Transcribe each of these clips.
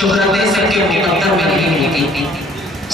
شہرتیں سب کے مقدر میں نہیں ہوتی،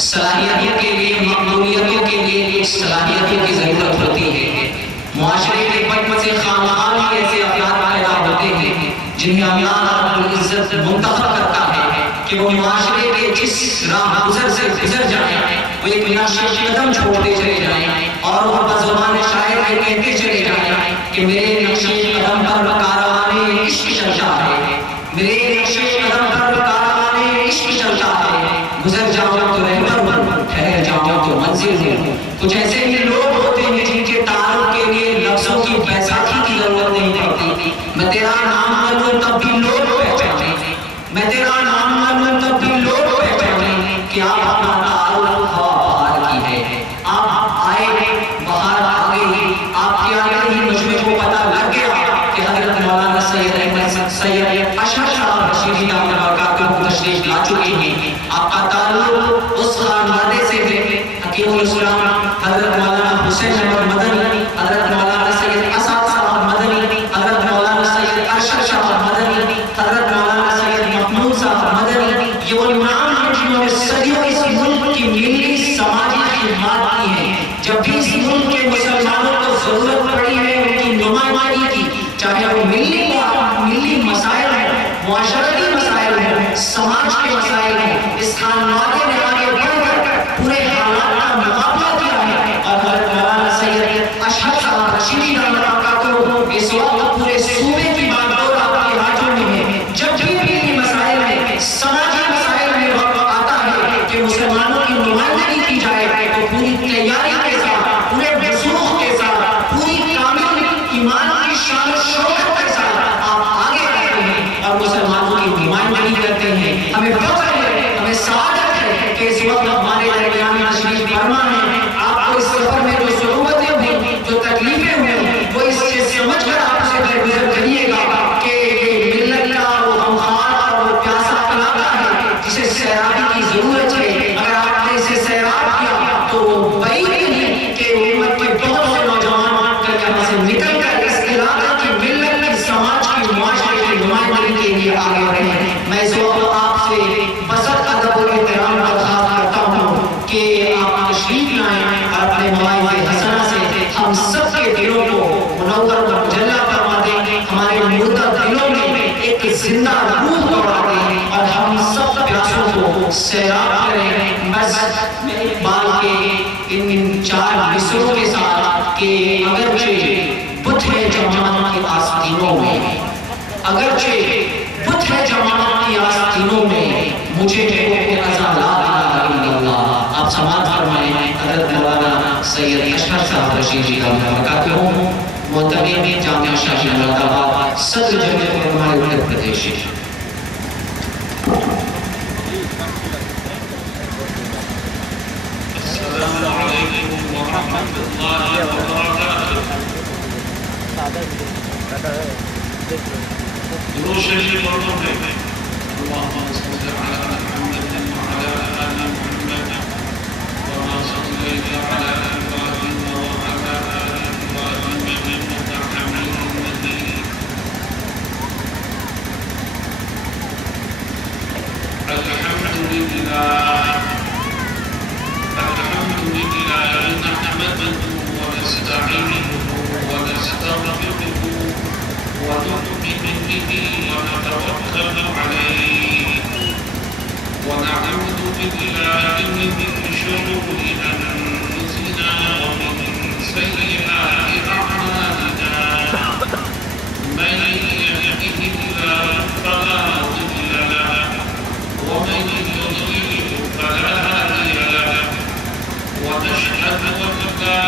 صلاحیتوں کے لیے، مقبولیتوں کے لیے صلاحیتوں کی ضرورت ہوتی ہے۔ معاشرے کے بچپن سے خامخواہ ہی ایسے افراد پیدا ہوتے ہیں جنہیں اللہ رب العزت منتخب کرتا ہے کہ وہ معاشرے کے جس راہ گزر سے گزر جائیں، وہ ایک نقش قدم چھوڑتے چلے جائیں اور وہ بزبان شاعر یہ کہتے چلے جائیں کہ میرے نقش قدم پر کاروان عشق چلتا ہے، میرے نقش قدم پر کاروان عشق چلتا ہے، گزر جاؤں تو رہبر ہوں، ٹھہر جاؤں تو منزل ہوں۔ کچھ ایسے ہی لوگ ہوتے ہیں جن کے تعارف کے لیے لفظوں کی بیساکھی کی ضرورت نہیں پڑتی۔ میں تیرا نام لوں تب بھی لوگ پہچانے، میں تیرا نام لوں تب بھی لوگ پہچانے کہ آپ اپنا تعارف ہوا بہار کی ہے۔ آپ آئے، بہار آ گئی، آپ کے آنے ہی مجھے کو پتہ لگ گیا کہ حضرت مولانا سید احمد سید اشرف صاحب رشیدی دامت برکاتہ تشریف لا چکے ہیں۔ آپ کا تعلق اس خانوادے سے ہے، حکیم الاسلام حضرت مولانا حسین احمد مدنی، حضرت مولانا سید اسعد صاحب مدنی، حضرت مولانا سید ارشد صاحب مدنی، حضرت مولانا سید محمود صاحب مدنی۔ یہ وہ نام ہیں جنہوں نے صدیوں اس ملک کی ملی سماجی خدمات کی ہیں۔ جب بھی اس ملک کے مسلمانوں کو ضرورت پڑی ہے ان کی نمائندگی کی، چاہے وہ ملی مسائل ہیں، معاشرتی مسائل ہیں، سماج کے مسائل ہیں، اس خانوادے نے آگے بڑھ کر پورے حالات کا مقابلہ کیا ہے اور حضرت مولانا سید اشرف صاحب رشیدی دامت برکاتہ اس وقت پورے صوبے کی بات دور آپ کے ہاتھوں میں ہے۔ جب بھی ملی مسائل میں، سماجی مسائل میں وقت آتا ہے کہ مسلمانوں کی نمائندگی کی جائے تو پوری تیاری کے ساتھ، پورے وضوح کے ساتھ، پوری کامل ایمان کی شان و شوکت کے ساتھ آپ آگے آتے ہیں اور مسلمانوں کی نمائندگی کرتے ہیں۔ ہمیں فخر ہے، ہمیں سعادت ہے کہ اس وقت ہمارے درمیان تشریف فرما ہے۔ آپ کو اس سفر میں جو صعوبتیں ہوئی، جو تکلیفیں ہوئی، وہ اس سے سمجھ کر آپ سے درگزر کریے گا کہ یہ ملت کا وہ غمخوار اور وہ پیاسا علاقہ ہے جسے سیرابی کی ضرورت ہے۔ اگر آپ نے اسے سیراب کیا تو وہ بعید نہیں کہ امت کے بہت سے نوجوان کل یہاں سے نکل کر اس علاقہ کی ملت کی، سماج کی، معاشرے کی نمائندگی کے لیے آگے بڑھیں۔ میں اس وقت آپ سے بسط ادب و احترام درخواست کرتا ہوں کہ آپ تشریف لائیں اور اپنے مواعظ حسنہ سے ہم سب کے دلوں کو منور و مجلہ فرما دیں، ہمارے مردہ دلوں میں ایک زندہ روح دوڑا دیں اور ہم سب پیاسوں کو سیراب کریں۔ بس اقبال کے ان چار مصروں کے ساتھ کہ اگرچہ بت ہے جماعت کی آستینوں میں، اگرچہ بت ہے جماعت کی آستینوں میں، مجھے ہے ازا لا الہ الا اللہ۔ آپ سماعت فرمائیں حضرت مولانا سید اشرف صاحب رشیدی دامت برکاتہ محترم جامعہ شاہی مراد آباد، صدر جمعیت علماء اتر پردیش۔ السلام علیکم ورحمۃ اللہ وبرکاتہ۔ درود شریف پڑھو میں اللہم صل علی محمد وعلی آل محمد كما صليت على إبراهيم وعلى آل إبراهيم إنك حميد مجيد الحمد لله نحمده ونستعينه ونستغفره ونؤمن به ونتوكل عليه ونعوذ بالله من شرور أنفسنا ومن سيئات أعمالنا من يهده الله فلا مضل له ومن يضلل فلا هادي له ونشهد أن لا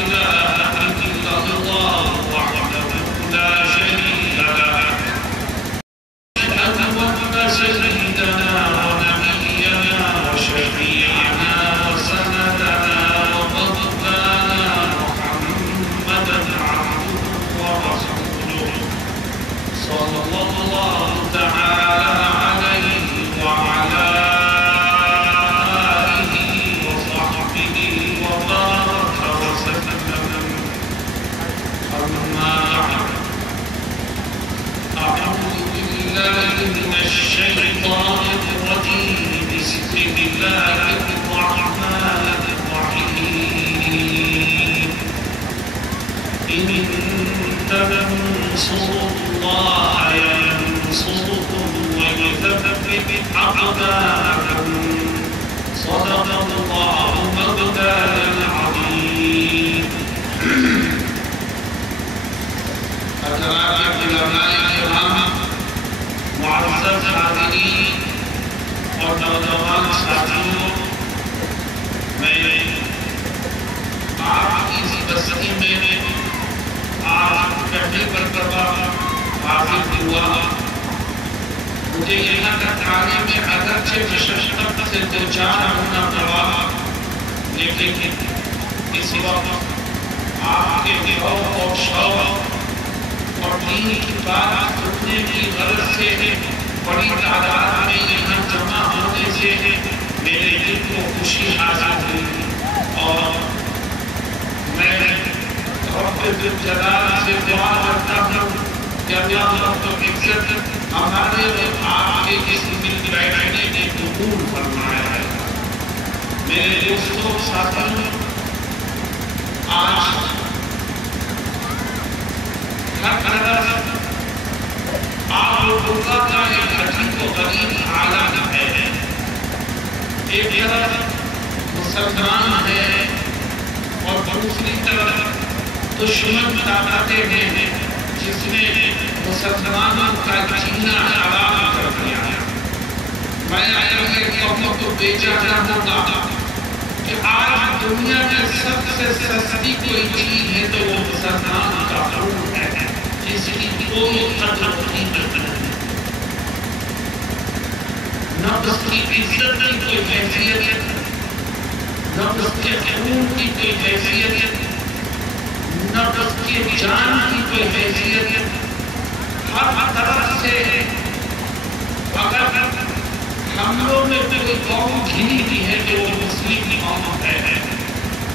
إله إلا الله وحده لا شريك له نشهد أن سيدنا ونبينا وشفيعنا وسندنا وقدنا محمدا عبده ورسوله صلى الله تعالى عليه وعلى آله وصحبه وبارك وسلم أما بعد أعوذ بالله من الشيطان تنصروا الله ينصركم ويثبت أقدامكم صدق الله مولانا العظيم. حضرات علماء کرام، معزز حاضرین اور نوجوان ساتھیوں، میں آپ کی اس بستی میں آج پہلی مرتبہ حاضر ہوا. مجھے یہاں تک آنے میں اگرچہ مشقت سے دوچار ہونا پڑا، لیکن اس وقت آپ کے ذوق اور شوق اور دین کی بات سننے کی غرض سے بڑی تعداد میں یہاں جمع ہونے سے میرے دل کو خوشی حاصل ہوئی، اور میں رب ذوالجلال سے دعا کرتا ہوں کہ اللہ رب العزت ہمارے اور آپ کے اس مل بیٹھنے کے قبول فرمایا ہے. میرے دوستوں ساتھیوں، آج ہر طرف آپ لوگوں کا ایک عجیب و غریب عالم ہے. ایک طرف مسلمان ہے اور دوسری طرف دشمن طاقتیں ہیں جس نے مسلمانوں کا جینا حرام کر دیا. میں اگر قوموں کو بیچا چاہوں گا کہ آج دنیا میں سب سے سستی کوئی چیز ہے تو وہ مسلمان کا خون ہے، جس کی کوئی قدر و قیمت نہیں، نہ اس کی عزت کی کوئی حیثیت، نہ اس کے خون کی کوئی حیثیت، نہ اس کی جان کی کوئی حیثیت. ہر طرف سے اگر ہم لوگ نے کوئی قوم گھری دی ہے کہ وہ مسلم قوم ہے،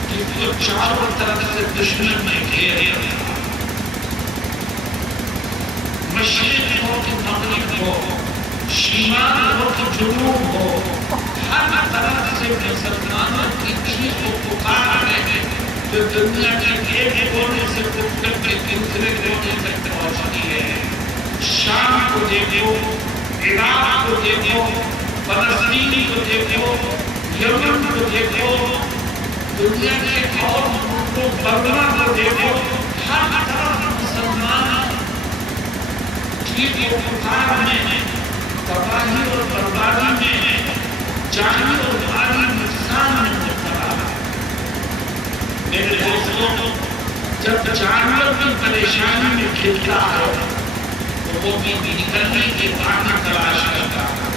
جس کو چاروں طرف سے دشمن میں گھیر دیا، مشرق ہو کہ مغرب ہو، شمال ہو کہ جنوب ہو، ہر طرف سے مسلمانوں کی چیز کو پکار ہے جو دنیا کے ایک کونے سے اٹھ کر کے دوسرے کونے تک پہنچتی ہے. شام کو دیکھو، عراق کو دیکھو، فلسطین کو دیکھو، یمن کو دیکھو، دنیا کے اور ملکوں برما کو دیکھو، ہر طرف مسلمان کی پکار میں، تباہی اور بربادی میں، جانی اور مالی نقصان میں مبتلا ہے. میرے دوستوں، جب جانور کی پریشانی میں گرتا ہے تو وہ بھی نکلنے کے بہانے تلاش کرتا ہے.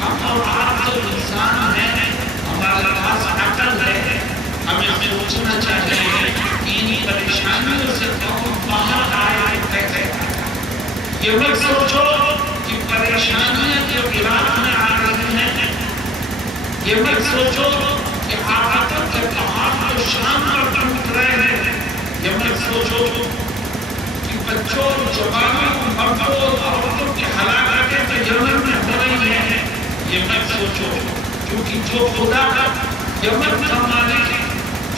ہم اور آپ تو انسان ہیں، ہمارے پاس عقل ہے، ہمیں سوچنا چاہیے کہ ان پریشانیوں سے کون باہر آئے کیسے. یہ مت سوچو کہ پریشانیاں جو عراق میں آ رہی ہیں، یہ مت سوچو کہ آفتوں کے پہاڑ کو شام پر ٹوٹ رہے ہیں، یہ مت سوچو کہ بچوں، جوانوں، مردوں اور عورتوں کی ہلاکتیں تو یمن میں ہو رہی ہیں. یہ مت سوچو کیونکہ جو خدا کا یمن کا مالک،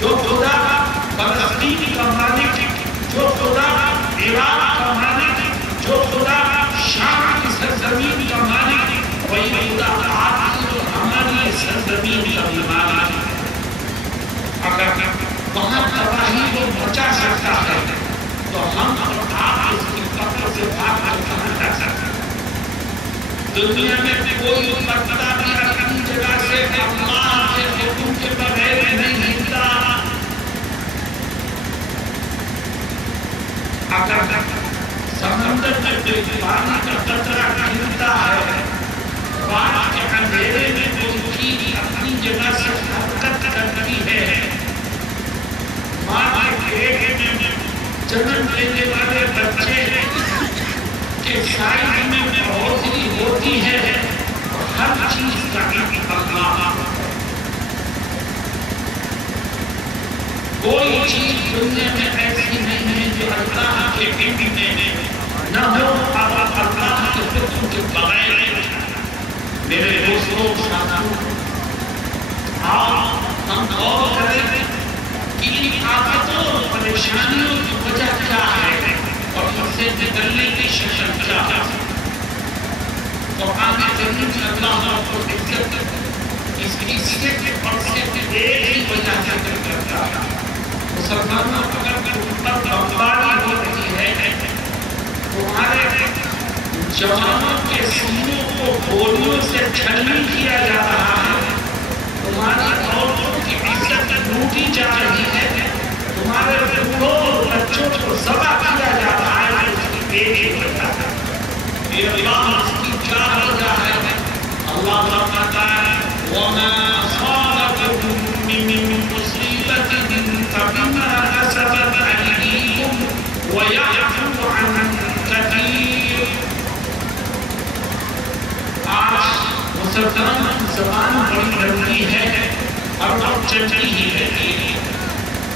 جو خدا کا فلسطین کا مالک، جو خدا کا عراق کا مالک، جو خدا شام کی سرزمین کا مالک، وہی خدا آپ کی اور ہماری سرزمین کا بھی مالک. اگر وہاں تباہی کو بچا سکتا ہے تو ہم اور آپ اس کی قبر سے بھاگ کر کہاں جا سکتے ہیں. دنیا میں کوئی مرتبہ بھی اپنی جگہ سے اللہ کے حکم کے بغیر نہیں ہلتا. اگر سمندر میں کوئی پانی کا قطرہ گرتا ہے، رات کے اندھیرے میں کوئی چیز اپنی جگہ سے حرکت کرتی ہے، ماں کے پیٹ میں جنم لینے والے بچے کے سائز میں بڑھوتری ہوتی ہے، اور ہر چیز کا ایک اللہ. کوئی چیز دنیا میں ایسی نہیں ہے جو اللہ کے علم میں نہ ہو اور اللہ کے حکم کے بغیر. میرے دوستوں ساتھیوں، ہم غور کریں کہ ان آفتوں اور پریشانیوں کی وجہ کیا ہے اور ان سے نکلنے کی شکل کیا ہے؟ قرآن کریم میں اللہ رب العزت اس کی صرف اور صرف ایک ہی وجہ ذکر کرتا ہے۔ مسلمانوں اگر تم پر بمباری ہو رہی ہے، تمہارے جوانوں کے سینوں کو گولیوں سے چھلنی کیا جا رہا ہے، تمہاری عورتوں کی عزت لوٹی جا رہی ہے، تمہارے بوڑھوں اور بچوں کو ذبح کیا جا رہا ہے، اس کی ایک ہی وجہ ہے۔ یہ اللہ اس کی کیا وجہ ہے؟ اللہ فرماتا ہے وَمَا أَصَابَكُم مِّن مُّصِيبَةٍ فَبِمَا كَسَبَتْ أَيْدِيكُمْ وَيَعْفُو عَن كَثِيرٍ۔ آج مسلمان کی زبان بڑی لمبی ہے اور بہت چلتی ہی رہتی ہے،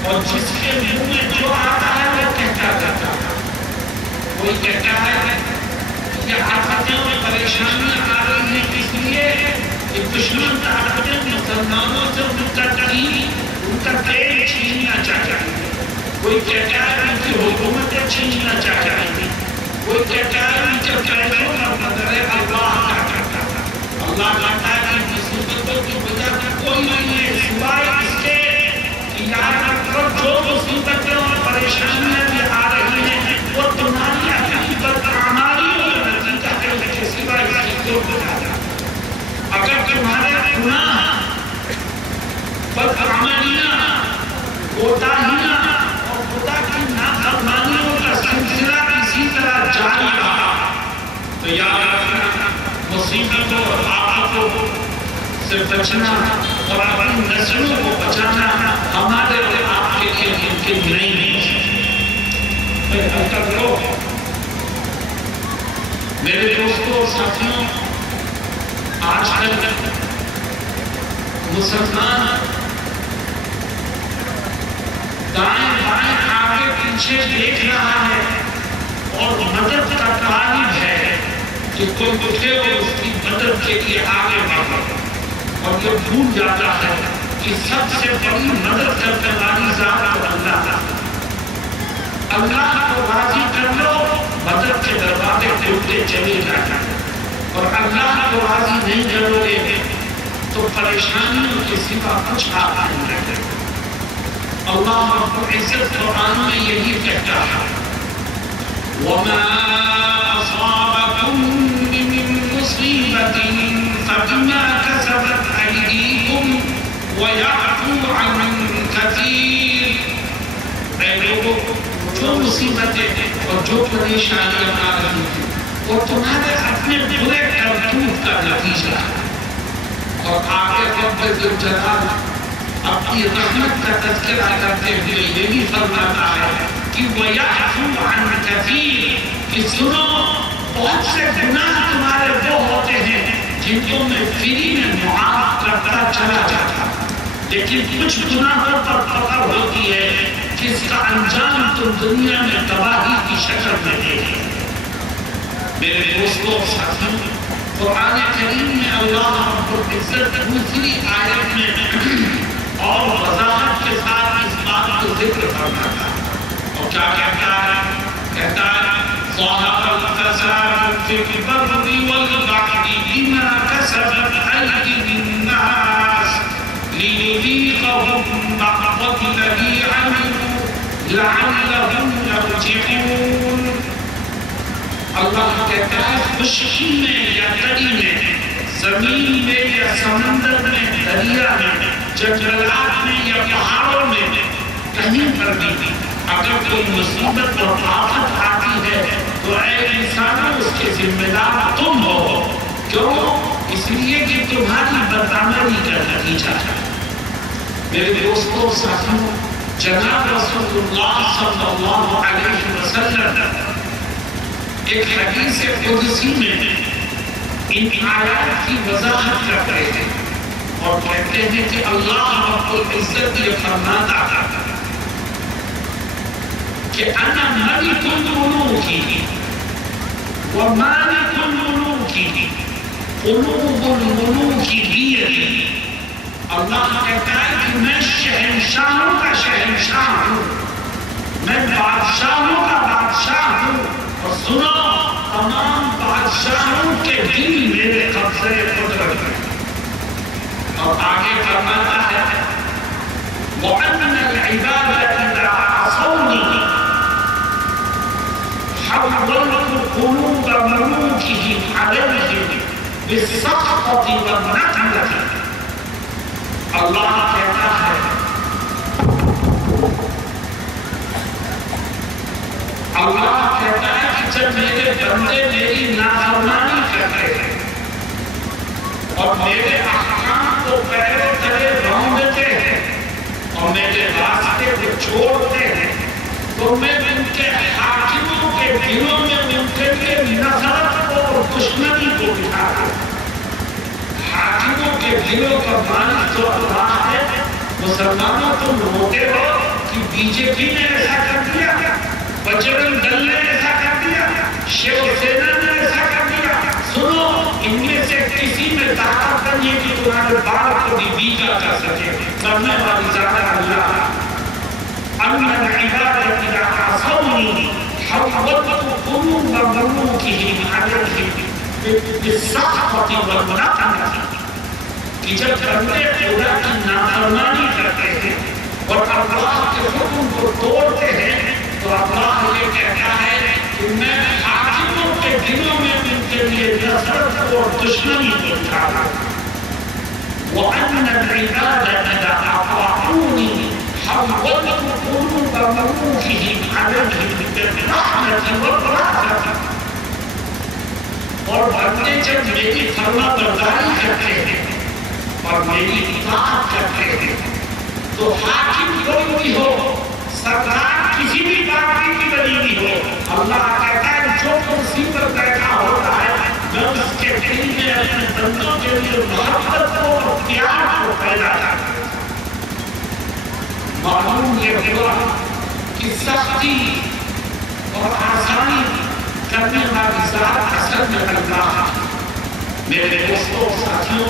اور جس کے منہ میں جو آتا ہے وہ کہتا جاتا ہے۔ کوئی کہتا ہے یہ آفتیں اور پریشانیاں آ رہی ہیں اس لیے کہ دشمن طاقتیں مسلمانوں سے ان کا تیل چھیننا چاہتا ہے۔ کوئی کہتا ہے ان کی حکومتیں چھیننا چاہتا ہے۔ کوئی کہتا ہے ان کے پیسوں کا مدر اللہ کا کرتا ہے۔ اللہ کہتا ہے کہ مصیبتوں کی وجہ کوئی نہیں ہے سوائے اس کے کہ یاد رکھو جو مصیبتیں اور پریشانیاں بھی آ رہی ہیں وہ تمہاری اپنی بدعمالیوں کا نتیجہ ہے کہ سوائے اس کی کوئی وجہ نہیں۔ اگر تمہارے گناہ، بدعملیاں، کوتاہیاں اور خدا کی نافرمانیوں کا سلسلہ اسی طرح جاری رہا تو یاد رکھنا مصیبتوں اور آفتوں سے بچنا اور اپنی نسلوں کو بچانا ہمارے اور آپ کے لیے ممکن نہیں ہے۔ میرے دوستوں اور ساتھیوں، آج کل مسلمان دائیں بائیں آگے پیچھے دیکھ رہا ہے اور مدد کا طالب ہے کہ کوئی اٹھے اور اس کی مدد کے لیے آگے بڑھے، اور یہ بھول جاتا ہے کہ سب سے بڑی مدد کرنے والی ذات اللہ ہے۔ اللہ کو راضی کر لو، مدد کے دروازے کھلتے چلے جاتے ہیں، اور اللہ کو راضی نہیں کرو گے تو پریشانیوں کے سوا کچھ آپ نہیں رہتے۔ اللہ رب العزت قرآن میں یہی کہتا ہے وَمَا أَصَابَكُم مِّن مُّصِيبَةٍ فَبِمَا كَسَبَتْ أَيْدِيكُمْ وَيَعْفُو عَن كَثِيرٍ۔ اے لوگوں، جو مصیبتیں اور جو پریشانیاں آ رہی ہیں وہ تمہارے اپنے برے کرتوت کا نتیجہ ہے، اور آگے رب ذوالجلال اپنی رحمت کا تذکرہ کرتے ہوئے یہ بھی فرماتا ہے کہ وَيَعْفُو عَن كَثِيرٍ، کہ سنو بہت سے گناہ تمہارے وہ ہوتے ہیں جن کو میں فری میں معاف کرتا چلا جاتا، لیکن کچھ گناہوں پر پکڑ ہوتی ہے جس کا انجام تم دنیا میں تباہی کی شکل میں دیکھیں۔ میرے دوستوں اور ساتھیوں، قرآن کریم میں اللہ رب العزت دوسری آیت میں اور وضاحت کے ساتھ اس بات کو ذکر فرماتا ہے، اور کیا کہتا ہے؟ کہتا ہے ظَهَرَ الْفَسَادُ فِي الْبَرِّ وَالْبَحْرِ بِمَا كَسَبَتْ أَيْدِي النَّاسِ لِيُذِيقَهُم بَعْضَ الَّذِي عَمِلُوا لَعَلَّهُمْ يَرْجِعُونَ۔ اللہ کہتا ہے خشکی میں یا تری میں، زمین میں یا سمندر میں، دریا میں، جنگلات میں یا پہاڑوں میں، کہیں پر بھی اگر کوئی مصیبت اور آفت آتی ہے تو اے انسانوں اس کے ذمہ دار تم ہو۔ کیوں؟ اس لیے کہ تمہاری بدعملی کا نتیجہ ہے۔ میرے دوستوں ساتھیوں، جناب رسول اللہ صلی اللہ علیہ وسلم ایک حدیث قدسی میں ان آیات کی وضاحت کرتے ہیں اور کہتے ہیں کہ اللہ رب العزت یہ فرماتا ہے کہ انا ملک الملوک ومالک الملوک قلوب الملوک بیدی۔ اللہ کہتا ہے کہ میں شہنشاہوں کا شہنشاہ ہوں، میں بادشاہوں کا بادشاہ ہوں، اور سنو تمام بادشاہوں کے دل میرے قبضے قدرت میں۔ اور آگے فرماتا ہے وَأَنَّ الْعِبَادَ إِذَا عَصَوْنِي حَوَّلْتُ قُلُوبَ مُلُوكِهِمْ عَلَيْهِمْ بِالسَّخْطَةِ وَالنَّقْمَةِ۔ اللہ کہتا ہے کہ جب میرے بندے میری نافرمانی کرتے ہیں اور میرے احکام کو پیروں تلے رونتے ہیں اور میرے راستے کو چھوڑتے ہیں، تو میں ان کے حاکموں کے دلوں میں ان کے لیے نفرت اور دشمنی کو بٹھاتا ہوں۔ حاکموں کے دلوں کا مالک جو اللہ ہے، مسلمانوں تم روتے ہو کہ بی جے پی نے ایسا کر دیا، بجرنگ دل نے ایسا کر دیا، شیو سینا نے ایسا کر دیا۔ سنو، ان میں سے کسی میں طاقت نہیں ہے کہ تمہارے بال کو بھی بیجا کر سکے، کرنے والی زیادہ اللہ۔ أَنَّ الْعِبَادَ إِذَا عَصَوْنِي حَوَّلْتُ قُلُوبَ مُلُوكِهِمْ عَلَيْهِمْ بِالسَّخْطَةِ وَالنَّقْمَةِ۔ کہ جب بندے خدا کی نافرمانی کرتے ہیں اور اللہ کے حکم کو توڑتے ہیں، تو اللہ یہ کہتا ہے کہ میں حاکموں کے دلوں میں ان کے لیے نفرت اور دشمنی کو اٹھاتا ہوں۔ وَأَنَّ الْعِبَادَ إِذَا أَطَاعُونِي حَوَّلْتُ قُلُوبَ مُلُوكِهِمْ عَلَيْهِمْ بِالرَّحْمَةِ وَالرَّأْفَةِ۔ اور بندے جب میری فرما برداری کرتے ہیں اور میری اطاعت کرتے ہیں، تو حاکم کوئی بھی ہو، سردار کسی بھی پارٹی کی بنی بھی ہو، اللہ کہتا ہے جو کرسی پر بیٹھا ہوتا ہے میں اس کے دل میں اپنے بندوں کے لیے محبت کو اور پیار کو پیدا کرتا ہوں۔ معلوم یہ ہوا کہ سختی اور آسانی کرنے والی ذات اصل میں اللہ ہے۔ میرے دوستوں ساتھیوں،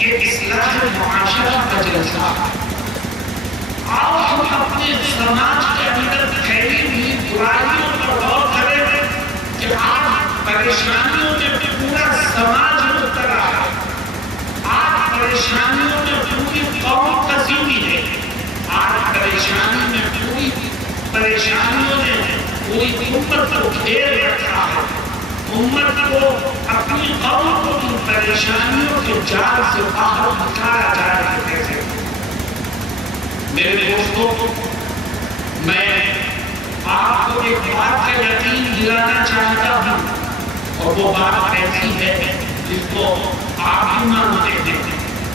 یہ اصلاح معاشرہ کا جلسہ ہے۔ آؤ ہم اپنے سماج کے اندر پھیلی ہوئی برائیوں پر غور کریں کہ آج پریشانیوں میں پورا سماج مبتلا ہے، آج پریشانیوں میں پوری قوم پھنسی ہوئی ہے، آج پریشانی میں پریشانیوں نے پوری امت کو گھیر رکھا ہے۔ امت کو اپنی قوم کو ان پریشانیوں کے جال سے باہر نکالا جائے کیسے؟ میرے دوستوں، میں آپ کو ایک بات کا یقین دلانا چاہتا ہوں، اور وہ بات ایسی ہے جس کو آپ بھی مانتے ہیں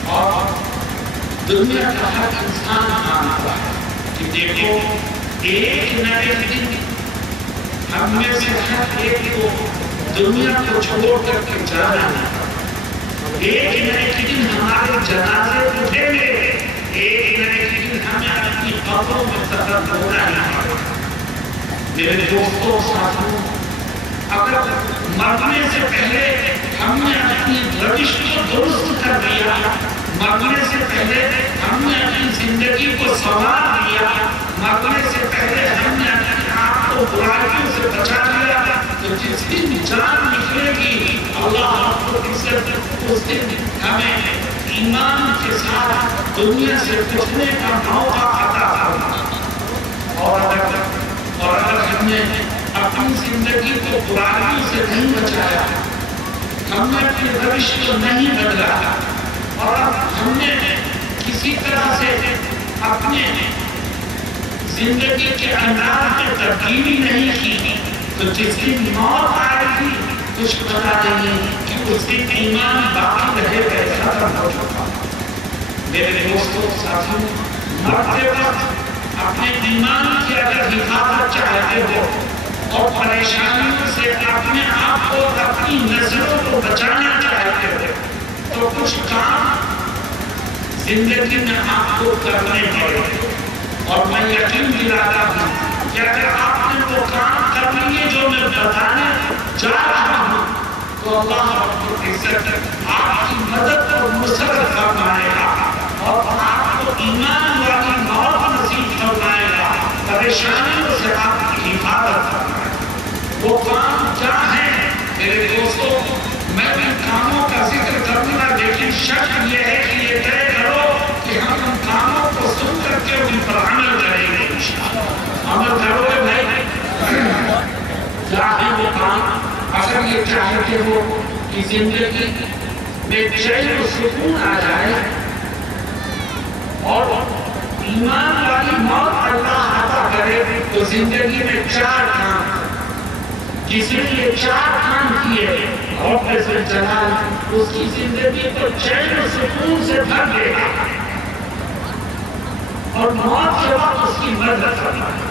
اور دنیا کا ہر انسان مانتا ہے کہ دیکھو ایک نہ ایک دن ہم میں سے ہر ایک کو دنیا کو چھوڑ کر کے جانا ہے۔ ایک نہ ایک دن ہمارے جنازے اٹھیں گے، ایک نہ ایک دن ہمیں اپنی قبروں میں دفن ہونا ہے۔ میرے دوستوں ساتھیوں، اگر مرنے سے پہلے ہم نے اپنی روش کو درست کر دیا، مرنے سے پہلے ہم نے اپنی زندگی کو سنوار دیا، مرنے سے پہلے ہم نے اپنے آپ کو برائیوں سے بچا لیا، تو جس دن جان نکلے گی اللہ رب العزت اس دن ہمیں ایمان کے ساتھ دنیا سے اٹھنے کا موقع عطا فرمائے۔ اور اگر ہم نے اپنی زندگی کو برائیوں سے نہیں بچایا، ہم نے اپنی روش کو نہیں بدلا، اور ہم نے کسی طرح سے اپنے زندگی کے انداز میں تبدیلی نہیں کی، تو جس دن موت آئے گی کچھ پتا نہیں کہ اس دن ایمان باقی رہے گا ختم ہو چکا۔ میرے دوستوں ساتھیوں، مرتے وقت اپنے ایمان کی اگر حفاظت چاہتے ہو اور پریشانیوں سے اپنے آپ کو اور اپنی نسلوں کو بچانا چاہتے ہو، تو کچھ کام زندگی میں آپ کو کرنے پڑے، اور میں یقین دلاتا ہوں کہ اگر آپ نے وہ کام کر لیے جو میں بتانے جا رہا ہوں، تو اللہ رب العزت آپ کی مدد اور نصرت فرمائے گا اور آپ کو ایمان والی موت نصیب فرمائے گا۔ پریشانیوں سے آپ کی حفاظت فرمائے۔ وہ کام کیا ہے میرے دوستوں؟ میں ان کاموں کا ذکر کروں گا، لیکن شرط یہ ہے کہ یہ طے کرو کہ ہم ان کاموں کو سن کر کے ان پر عمل کریں گے انشاءاللہ۔ عمل کرو گے بھائی؟ کیا ہے وہ کام؟ اگر یہ چاہتے ہو کہ زندگی میں چین و سکون آ جائے اور ایمان والی موت اللہ عطا کرے، تو زندگی میں 4 کام، جس نے یہ 4 کام کیے رب ذوالجلال اس کی زندگی کو چین و سکون سے بھر دے گا اور موت کے وقت اس کی مدد فرمائے۔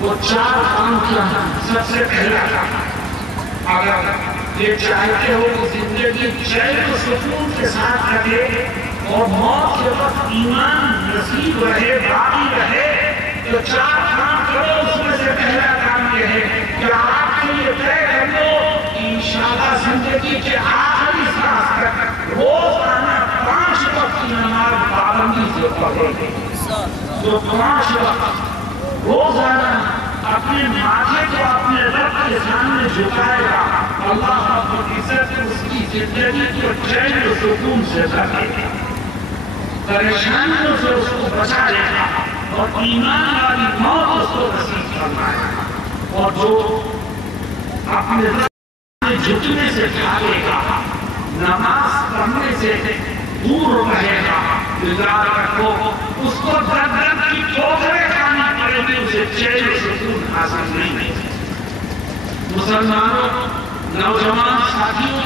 وہ 4 کام کیا ہے؟ سب سے پہلا کام، اگر یہ چاہتے ہو کہ زندگی چین و سکون کے ساتھ کٹے اور موت کے وقت ایمان نصیب رہے، باقی رہے، تو 4 کام کرو۔ اس میں سے پہلا کام یہ ہے کہ آپ کے لیے طے کر لو کہ انشاءاللہ زندگی کے آخری سانس تک روزانہ 5 وقت کی نماز پابندی سے پڑھیں گے۔ تو 5 وقت روزانہ اپنے ماتھے کو اپنے رب کے سامنے جھکائے گا، اللہ رب العزت اس کی زندگی کو چین و سکون سے بھر دے گا، پریشانیوں سے اس کو بچا لے گا اور ایمان والی موت اس کو نصیب فرمائے گا۔ اور جو اپنے رب کے جھکنے سے بھاگے گا، نماز پڑھنے سے دور رہے گا، یاد رکھو اس کو درد کی ٹھوکریں کھانی پڑیں گی، اسے چین و سکون حاصل نہیں ہے۔ مسلمانوں، نوجوان ساتھیوں،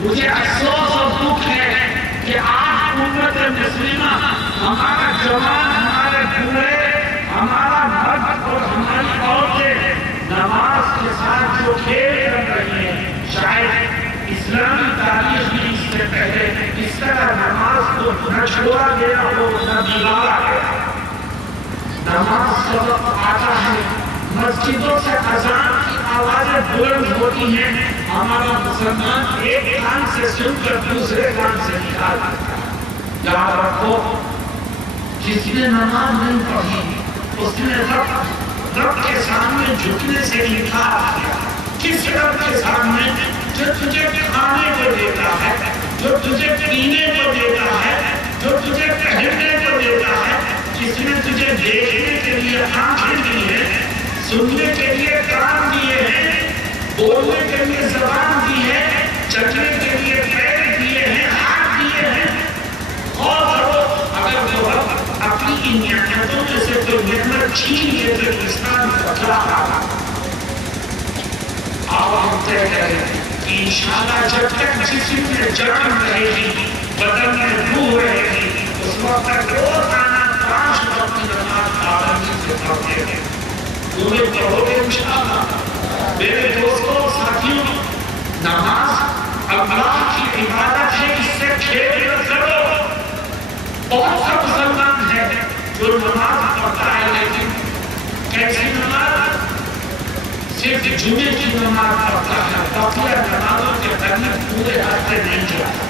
مجھے افسوس اور دکھ ہے کہ آج امت مسلمہ، ہمارا جوان، ہمارے بوڑھے، ہمارا مرد اور ہماری عورتیں نماز کے ساتھ جو کھیل کر رہی ہیں، شاید اسلامی تاریخ میں اس سے پہلے اس طرح نماز کو نہ چھوڑا گیا ہو، نہ بگاڑا گیا۔ نماز کا وقت آتا ہے، مسجدوں سے اذان کی آوازیں بلند ہوتی ہیں، ہمارا مسلمان ایک کان سے سن کر دوسرے کان سے نکال دیتا ہے۔ یاد رکھو، جس نے نماز نہیں پڑھی اس نے رب کے سامنے جھکنے سے انکار کیا۔ کس رب کے سامنے؟ جو تجھے کھانے کو دیتا ہے، جو تجھے پینے کو دیتا ہے، جو تجھے پہننے کو دیتا ہے، جس نے تجھے دیکھنے کے لیے آنکھیں دی ہیں، سننے کے لیے کان دیے ہیں، بولنے کے لیے زبان دی ہے، چلنے کے لیے پیر دیے ہیں، ہاتھ دیے ہیں۔ اور اگر وہ رب اپنی ان نعمتوں میں سے کوئی نعمت چھین لے تو انسان کو کیا ہوگا؟ آؤ ہم طے کریں کہ انشاءاللہ جب تک جسم میں جان رہے گی، بدن میں روح رہے گی، اس وقت تک روزانہ 5 وقت کی نماز پابندی سے پڑھتے ہیں۔ تمہیں پڑھو گے انشاءاللہ؟ میرے دوستوں، ساتھیوں، نماز اللہ کی عبادت ہے، اس سے کھیل مت کرو۔ بہت سا مسلمان ہے جو نماز پڑھتا ہے، لیکن کیسی نماز؟ صرف جمعے کی نماز پڑھتا ہے، باقی نمازوں کے قریب پورے ہفتے نہیں جاتا۔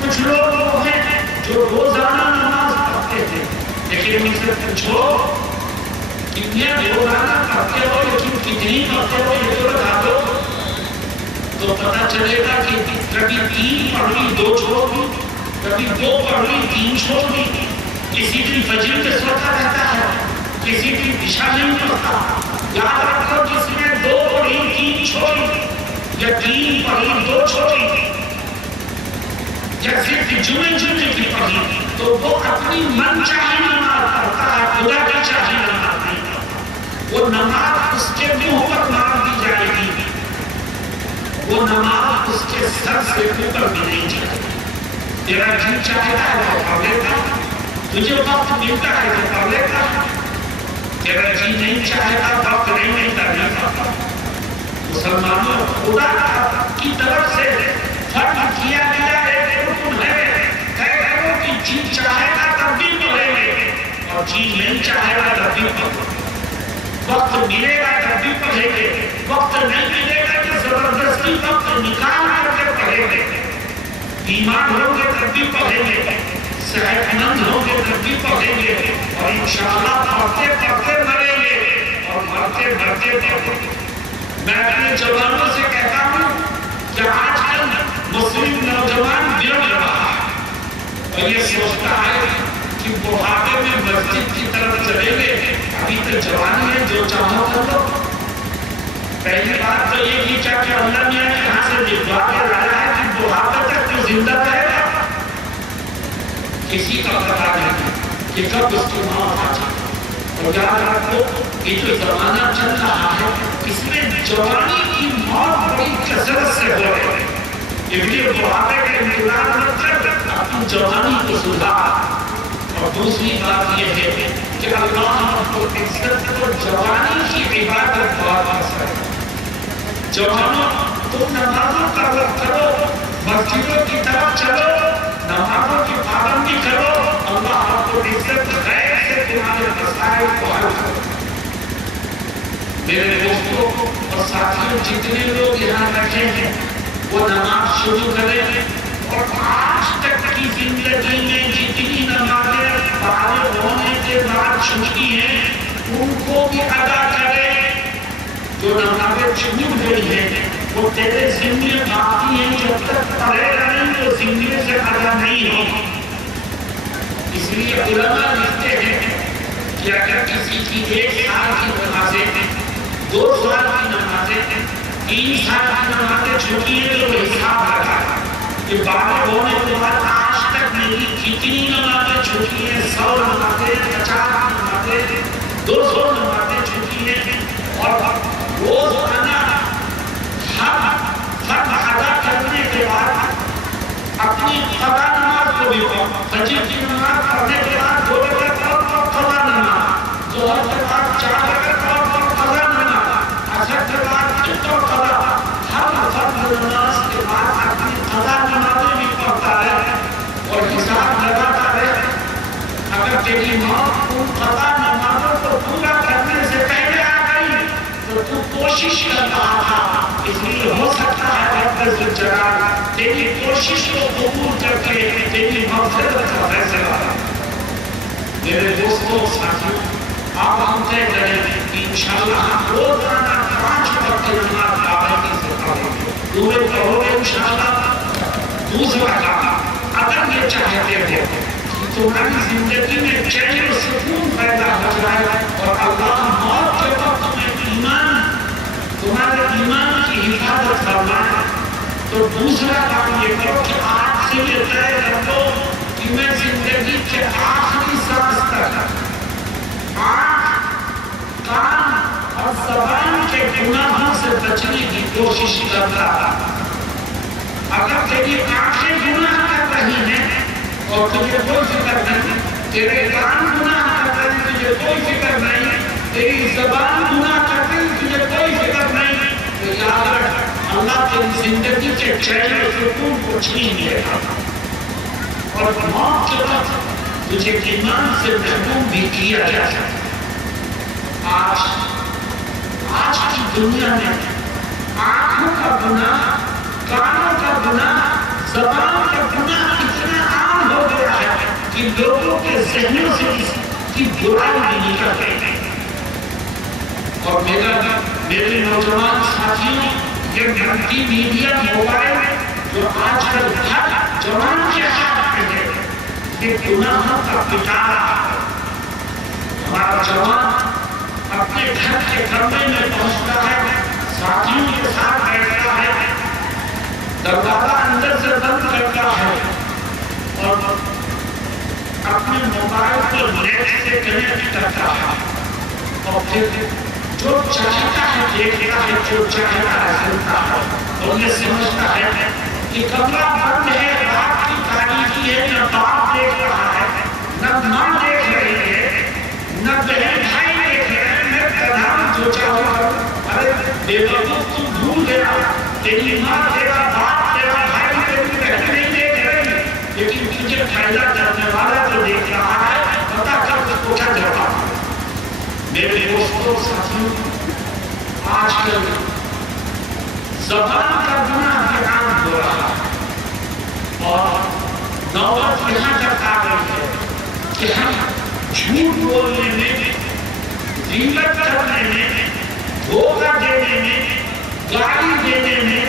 کچھ لوگ ہیں جو روزانہ نماز پڑھتے تھے، لیکن ان سے پوچھو کتنے روزانہ پڑھتے ہو، لیکن کتنی پڑھتے ہو یہ تو بتا دو، تو پتہ چلے گا کہ کبھی 3 پڑھ لی 2 چھوڑ دی، کبھی 2 پڑھ لی 3 چھوڑ دی، کسی کی فجر میں سوتا رہتا ہے، کسی کی عشاء نہیں پڑھتا۔ یاد رکھو، جس نے 2 پڑھی 3 چھوڑی، یا 3 پڑھی 2 چھوڑی، یا صرف جمعے کی پڑھی، تو وہ اپنی من چاہی نماز پڑھتا ہے، خدا کی چاہی نماز نہیں پڑھتا۔ وہ نماز اس کے منہ پر مار دی جائے گی، وہ نماز اس کے سر سے اوپر بھی نہیں جائے گی۔ تیرا جی چاہتا ہے تو پڑھ لیتا، تجھے وقت ملتا ہے تو پڑھ لیتا، تیرا جی نہیں چاہتا، وقت نہیں ملتا، نہیں پڑھتا۔ مسلمانوں، خدا کی طرف سے فرض کیا گیا ایک حکم ہے، طے کرو کہ جی چاہے گا تب بھی پڑھیں گے اور جی نہیں چاہے گا تب بھی پڑھیں گے۔ وقت ملے گا تب بھی پڑھیں گے، وقت نہیں ملے گا تو زبردستی وقت نکال کر کے پڑھیں گے۔ بیمار ہوں گے تب بھی پڑھیں گے، صحت مند ہوں گے تب بھی پڑھیں گے، اور انشاءاللہ پڑھتے پڑھتے مریں گے اور مرتے مرتے پڑھتے. میں اپنے جوانوں سے کہتا ہوں کہ آج کل مسلم نوجوان بگڑ رہا ہے اور یہ سوچتا ہے کہ بڑھاپے میں مسجد کی طرف چلیں گے. ابھی تو جوانی ہے، جو چاہو کر لو. پہلی بات تو یہ کی کہ اللہ نے یہاں سے لکھوا کے لایا ہے کہ بڑھاپے تک تو زندہ رہے گا. کسی کا پتہ نہیں کہ کب اس کی موت آ جائے. اور یاد رکھو یہ جو زمانہ چل رہا ہے اس میں جوانی کی موت بڑی کثرت سے ہو رہی ہے. اس لیے بڑھاپے کا انتظار مت کر، اپنی جوانی کو سدھار. اور دوسری بات یہ ہے کہ اللہ رب العزت کو جوانی کی عبادت بہت پسند ہے. جوانوں تم نمازوں کا وقت کرو، مسجدوں کی طرف چلو، نمازوں کی پابندی کرو. اللہ رب العزت غیر سے تمہارے مسائل کو حل کرو. میرے دوستوں اور ساتھیوں، جتنے لوگ یہاں بیٹھے ہیں وہ نماز شروع کریں اور آج تک کی زندگی میں جتنی نمازیں بالغ ہونے کے بعد چھوٹی ہیں ان کو بھی ادا کریں. جو نمازیں چھوٹ گئی ہیں وہ تیرے ذمے باقی ہیں، جب تک پڑھے رہیں تو ذمے سے ادا نہیں ہوں. اس لیے علماء لکھتے ہیں کہ اگر کسی کی 1 سال کی نمازیں، 2 سال کی نمازیں، 3 سال کی نمازیں چھوٹی ہیں تو وہ حساب لگا کہ بالغ ہونے کے بعد آج تک میری کتنی نمازیں چھوٹی ہیں. 100 نمازیں، 50 نمازیں، 200 نمازیں چھوٹی ہیں. اور روزانہ ہر فرض ادا کرنے کے بعد اپنی قضا نماز کو بھی پڑھو. فجر کی نماز پڑھنے کے بعد 2 رکعت اور قضا نماز، ظہر کے بعد 4 رکعت اور قضا نماز، عصر کے بعد 3 اور قضا. ہر فرض نماز کے بعد اپنی قضا نمازیں بھی پڑھتا ہے اور حساب لگاتا ہے. اگر تیری موت ان قضا نمازوں کو پورا کرنے سے پہلے آ گئی تو تو کوشش کر رہا تھا. اس لیے ہو سکتا ہے رب ذوالجلال تیری کوشش کو قبول کر کے تیری مغفرت کا فیصلہ. میرے دوستوں ساتھیوں، آپ ہم طے کریں کہ انشاءاللہ ہم روزانہ 5 وقت نماز پابندی سے پڑھیں گے. دعائیں کرو گے انشاءاللہ. دوسرا کام، اگر یہ چاہتے ہو کہ تمہاری زندگی میں چین و سکون پیدا ہو جائے اور اللہ موت کے وقت میں تمہارے ایمان کی حفاظت فرمائے، تو دوسرا کام یہ کرو کہ آج سے یہ طے کر لو کہ میں زندگی کے آخری سانس تک آنکھ، کان اور زبان کے گناہوں سے بچنے کی کوشش کرتا. اگر تیری آنکھیں گناہ کر رہی ہیں اور تجھے کوئی فکر نہیں، تیرے کان گناہ کر رہے ہیں تجھے کوئی فکر نہیں، تیری زبان گناہ کرتے ہیں تجھے کوئی فکر نہیں، تو یاد رکھ اللہ تیری زندگی کے چین و سکون کو چھین لے گا اور موت کے وقت تجھے ایمان سے محروم بھی کیا جائے گا. آج کی دنیا میں آنکھوں کا گناہ، کانوں کا گناہ، زبان کا گناہ اتنا عام ہو گیا ہے کہ لوگوں کے ذہنوں سے اس کی برائی بھی نکل گئی. اور میرے نوجوان ساتھیوں، یہ ملٹی میڈیا موبائل جو آج کل ہر جوان کے ہاتھ میں ہے، یہ گناہوں کا پٹارا ہے. ہمارا جوان اپنے گھر کے کمرے میں پہنچتا ہے، ساتھیوں کے ساتھ بیٹھتا ہے، دروازہ اندر سے بند کرتا ہے اور اپنے موبائل کو نیٹ سے کنیکٹ کرتا ہے اور پھر جو چاہتا ہے دیکھتا ہے، جو چاہتا ہے سنتا ہے اور یہ سمجھتا ہے کہ کمرہ بند ہے، رات کی تاریکی ہے، نہ باپ دیکھ رہا ہے، نہ ماں دیکھ رہی ہے، نہ بہن بھائی دیکھ رہے ہیں، میں تنہا جو چاہتا ہوں. ارے بے وقوف تم بھول گیا، تیری ماں تیرا باپ تیرا بھائی تیری بہن نہیں دیکھ رہی، لیکن تجھے پیدا کرنے والا جو دیکھ رہا ہے، پتا کر اس کو کیا جواب. میرے دوستوں ساتھیوں، آج کل زبان کا گناہ بھی عام ہو رہا ہے اور نوبت یہاں تک آ گئی ہے کہ ہم جھوٹ بولنے میں، غیبت کرنے میں، دھوکہ دینے میں، گالی دینے میں،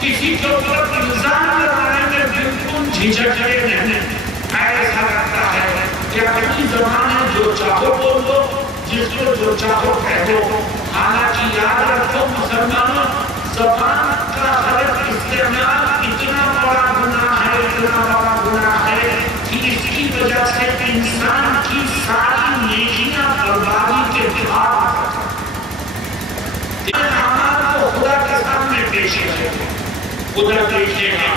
کسی کے اوپر الزام لگانے میں بالکل جھجکتے نہیں۔ ایسا لگتا ہے کہ اپنی زبان ہے، جو چاہو بول دو، جس کو جو چاہو کہہ دو۔ حالانکہ یاد رکھو مسلمانوں، زبان کا غلط استعمال اتنا بڑا گناہ ہے، اتنا بڑا گناہ ہے کہ اس کی وجہ سے انسان کی ساری نیکیاں بربادی کے بھاگ اعمال کو خدا کے سامنے پیش کرے۔ خدا دیکھے گا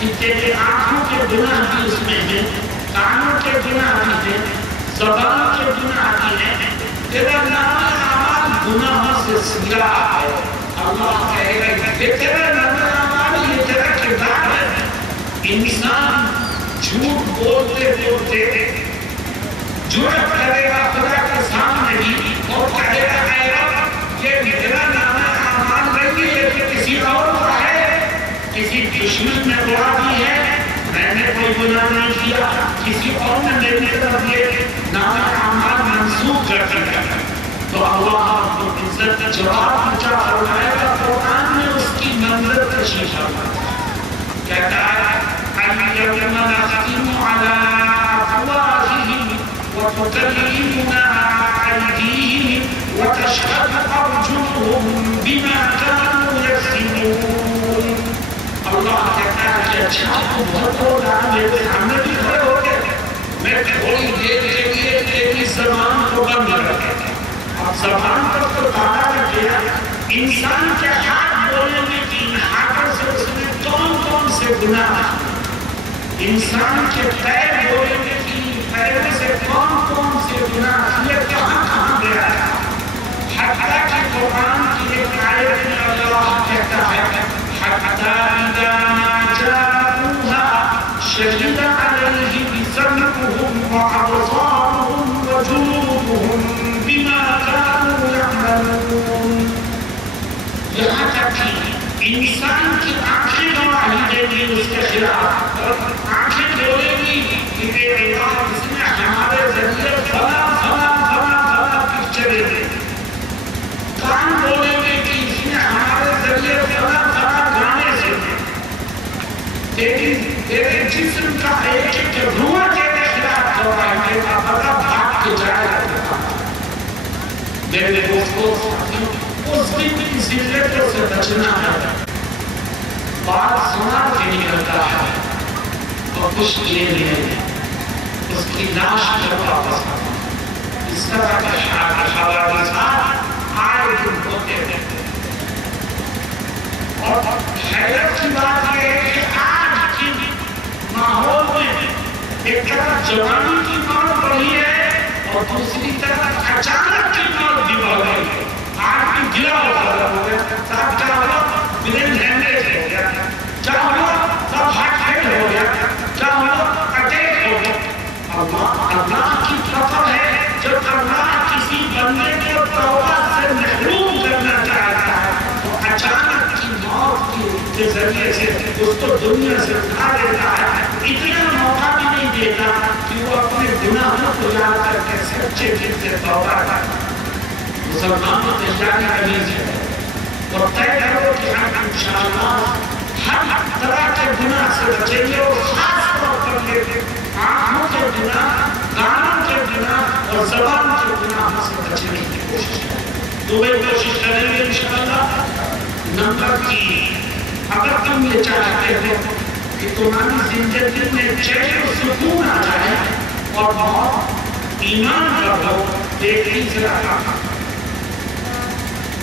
کہ تیرے آنکھوں کے گناہ بھی اس میں ہیں، کانوں کے گناہ بھی ہیں، زبان کے گناہ بھی ہیں، تیرا نام اعمال گناہوں سے سیاہ ہے۔ اللہ کہے گا یہ تیرا نام اعمال، یہ تیرا کردار ہے۔ انسان جھوٹ بولتے بولتے جرأت کرے گا خدا کے سامنے بھی اور کہے گا اے رب یہ میرا نام اعمال نہیں ہے، یہ کسی اور کا ہے، کسی دشمن نے دعا دی ہے، میں نے کوئی گناہ نہیں کیا، کسی اور نے میری طرف یہ نام اعمال منسوخ کر دیا۔ تو اللہ رب العزت جواب پوچھا فرمائے گا، قرآن میں اس کی منظر کشی کہتا ہے اليوم نختم على أفواههم وتكلمنا أيديهم وتشهد أرجلهم بما كانوا يكسبون۔ اللہ کہتا ہے کہ اچھا تم بہت ہوگا، میرے سامنے بھی کھڑے ہو گئے، میں تھوڑی دیر کے لیے تیری زبان کو بند رکھا۔ اب زبان پر تو بات کیا، انسان کے ہاتھ بولنے میں تین ہاتھوں سے اس نے کون کون سے گناہ، انسان کے پیر بولنے کی پیروں سے کون کون سے گناہ کیے، کہاں کہاں گیا۔ حتیٰ کہ قرآن کی ایک آیت میں اللہ کہتا ہے حتیٰ اذا جاءوها شهد عليهم سمعهم وأبصارهم وجلودهم بما كانوا يعملون۔ یہاں تک کہ انسان کی آنکھیں گواہی دیں گی اس کے خلاف، آنکھیں بولیں گی کہ اے اللہ اس نے ہمارے ذریعے فلا فلا فلا فلا پکچریں دیں، کان بولیں گے کہ اس نے ہمارے ذریعے فلا فلا گانے سنے، تیرے جسم کا ایک ایک روح تیرے خلاف گواہی دے گا، پتہ بھاگ کے جائے گا۔ میرے دوستوں اس دن کی ذلتوں سے بچنا ہے، بات سنا کے نکلتا ہے اور کچھ یہ نہیں، اس کی لاش پر واپس آتا۔ اس طرح کے حوادثات آئے دن ہوتے ہیں۔ اور حیرت کی بات یہ ہے کہ آج کی ماحول میں ایک طرف جوانی کی موت بڑھی ہے اور دوسری طرف اچانک کی موت بھی بڑھ گئی ہے۔ آج بھی گرا ہو گیا، صاحب کیا ہوا، برین ہیمریج ہو گیا، کیا ہوا، سب ہارٹ فیل ہو گیا، کیا ہوا، اٹیک ہو گیا۔ اللہ کی فضل ہے جب اللہ کسی بندے کو توبہ سے محروم کرنا چاہتا ہے تو اچانک کی موت کے ذریعے سے اس کو دنیا سے اٹھا دیتا ہے، اتنا موقع بھی نہیں دیتا کہ وہ اپنے گناہوں کو یاد کر کے سچے دل سے توبہ کرے۔ مسلمانوں تیاری عزیز ہے اور طے کرو کہ ہم انشاءاللہ ہر طرح کے گناہ سے بچیں گے، اور خاص طور پر آنکھوں کے گناہ، کانوں کے گناہ اور زبان کے گناہ سے بچنے کی کوشش کریں۔ تو وہ کوشش کریں گے انشاءاللہ۔ نمبر 3، اگر تم یہ چاہتے ہو کہ تمہاری زندگی میں چین و سکون آ جائے اور بہت ایمان رکھو، ایک تیسرا کام،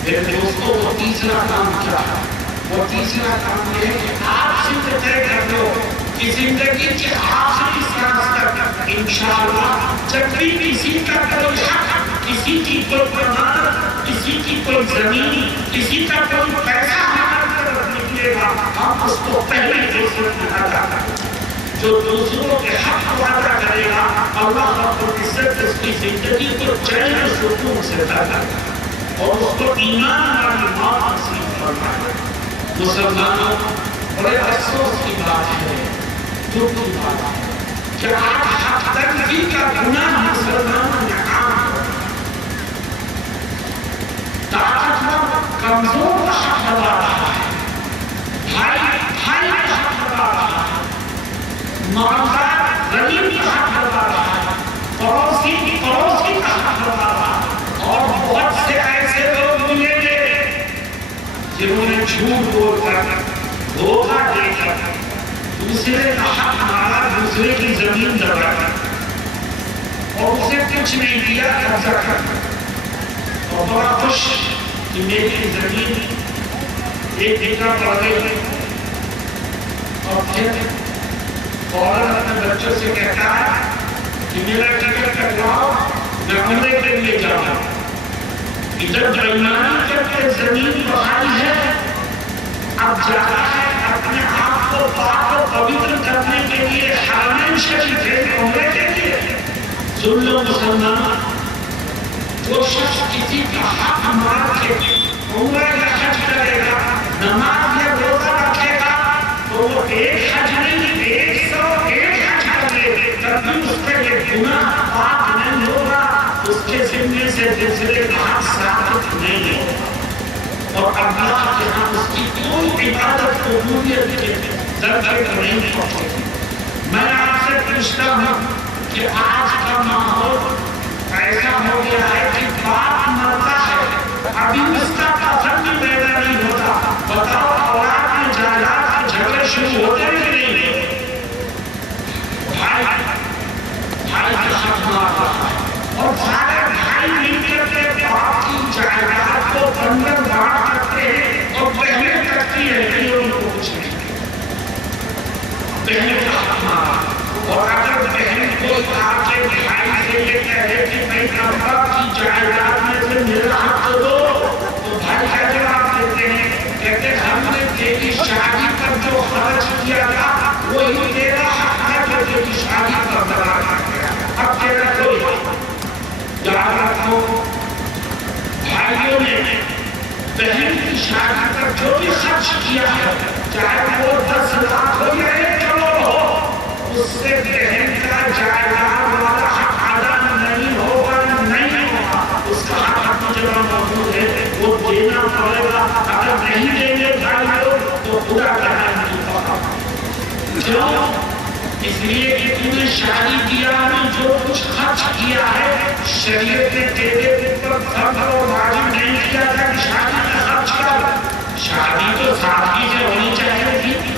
میرے دوستوں وہ تیسرا کام کیا ہے؟ وہ تیسرا کام یہ ہے کہ آپ سے طے کر لو کہ زندگی کے آخری سانس تک انشاءاللہ جب بھی کسی کا کوئی حق، کسی کی کوئی امانت، کسی کی کوئی زمین، کسی کا کوئی پیسہ ہماری طرف نکلے گا، ہم اس کو پہلے فرصت میں ادا کریں۔ جو دوسروں کے حق وعدہ کرے گا، اللہ رب العزت اس کی زندگی کو چین و سکون سے عطا کرے گا اور اس کو ایمان والی موت نصیب فرمائے۔ مسلمانوں، بڑے افسوس کی بات ہے، دکھ کی بات ہے کہ آج حق تلفی کا گناہ مسلمانوں میں عام ہے. طاقتور کمزور کا حق دبا رہا ہے، بھائی کا حق دبا رہا ہے، مالدار غریب کا حق دبا رہا ہے، پڑوسی کا حق دبا رہا ہے. اور بہت سے ایسے لوگ ملیں گے جنہوں نے جھوٹ بول کر دھوکہ دے کر دوسرے کا حق مارا، دوسرے کی زمین دبا کر اور اسے کچھ نہیں دیا، قبضہ کر اور بڑا خوش کہ میری زمین ایک بیٹا پڑ گئی. اور پھر فوراً اپنے بچوں سے کہتا ہے کہ میرا ٹکٹ کٹواؤ، میں عمرے کے لیے جاؤں. ادھر بےایمانی کر کے زمین بحالی ہے، اب جاتا ہے اپنے آپ کو پاک و پوتر کرنے کے لیے حرمین شریف ہے عمرے کے لیے. سن لو مسلمان، جو شخص کسی کا حق مار کے عمرہ یا حج کرے گا، نماز یا روزہ رکھے گا، تو وہ ایک حج نہیں 101 حج کر لے، تب بھی اس کا یہ گناہ پاک نہیں ہوگا، اس کے ذمے سے دوسرے کا حق ثابت نہیں ہوگا. اور اللہ کے ہاں اس کی کوئی عبادت قبولیت کے درجے پر نہیں پہنچے. میں آپ سے پوچھتا ہوں کہ آج کا ماحول ایسا ہو گیا ہے کہ باپ مرتا ہے، ابھی اس کا قسم بھی پیدا نہیں ہوتا. بتاؤ اولاد میں جائیداد کے جھگڑے شروع ہوتے ہیں کہ نہیں؟ بھائی کا حق مار رہا ہے اور سارے بھائی مل کر کے باپ کی جائیداد کو بندر بانٹ کرتے ہیں اور بہنیں کرتی ہے کہ ان کو کچھ نہیں. بہن کا حق مارا. اور اگر بہن کو آ کے بھائی سے یہ کہے کہ میں ابا کی جائیداد میں سے میرا حق دو، تو بھائی کا جواب دیتے ہیں، کہتے ہیں ہم نے تیری شادی پر جو خرچ کیا تھا وہی تیرا حق ہے جو تیری شادی پر برابر کیا، اب تیرا کوئی حق. یاد رکھو بھائیوں نے بہن کی شادی پر جو بھی خرچ کیا ہے، چاہے وہ 10 لاکھ ہو یا 1 کروڑ ہو، اس سے بہن کا جائیداد والا حق ادا نہیں ہوگا، نہیں ہوگا. اس کا حق اپنی جگہ موجود ہے، وہ دینا پڑے گا. اگر نہیں دیں گے بھائی لوگ تو خدا کہنا نہیں ہوگا. کیوں؟ اس لیے کہ تم نے شادی کیا میں جو کچھ خرچ کیا ہے، شریعت نے تیرے اوپر فرض اور واجب نہیں کیا تھا کہ شادی میں خرچ کر. شادی تو سادگی سے ہونی چاہیے تھی،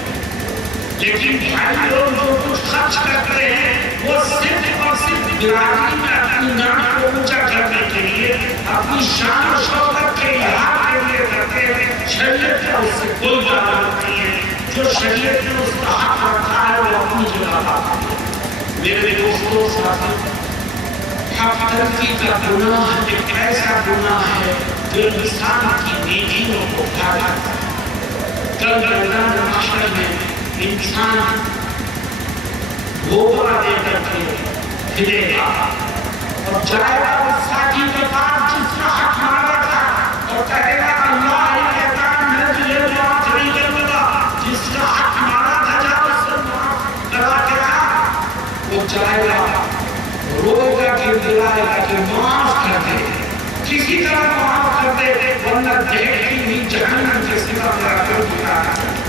لیکن بھائی لوگ جو کچھ خرچ کرتے ہیں وہ صرف اور صرف برادری میں اپنی نام کو اونچا کرنے کے لیے، اپنی شان و شوکت کے اظہار کے لیے کرتے ہیں. شریعت کا اس سے کوئی تعلق نہیں ہے. جو شریعت نے اس کا حق رکھا ہے وہ اپنی جگہ رکھا ہے. میرے دوستوں ساتھیوں، حق تلفی کا گناہ ایک ایسا گناہ ہے جو انسان کی نیکیوں کو ڈھاتا ہے. کل میدان محشر میں انسان گوبر دے کر کے پھرے گا اور جائے گا اس ساتھی کے پاس جس کا حق مارا تھا اور کہے گا اللہ ہی کہتا ہے میں تجھے معاف نہیں کروں گا، جس کا حق مارا تھا جا اس سے معاف کرا کے آ. وہ جائے گا روئے گا کہ دلائے گا کہ معاف کر دے، کسی طرح معاف کر دے، ورنہ دیکھیں گی جہنم کے سوا میرا کوئی ٹھکانا نہیں.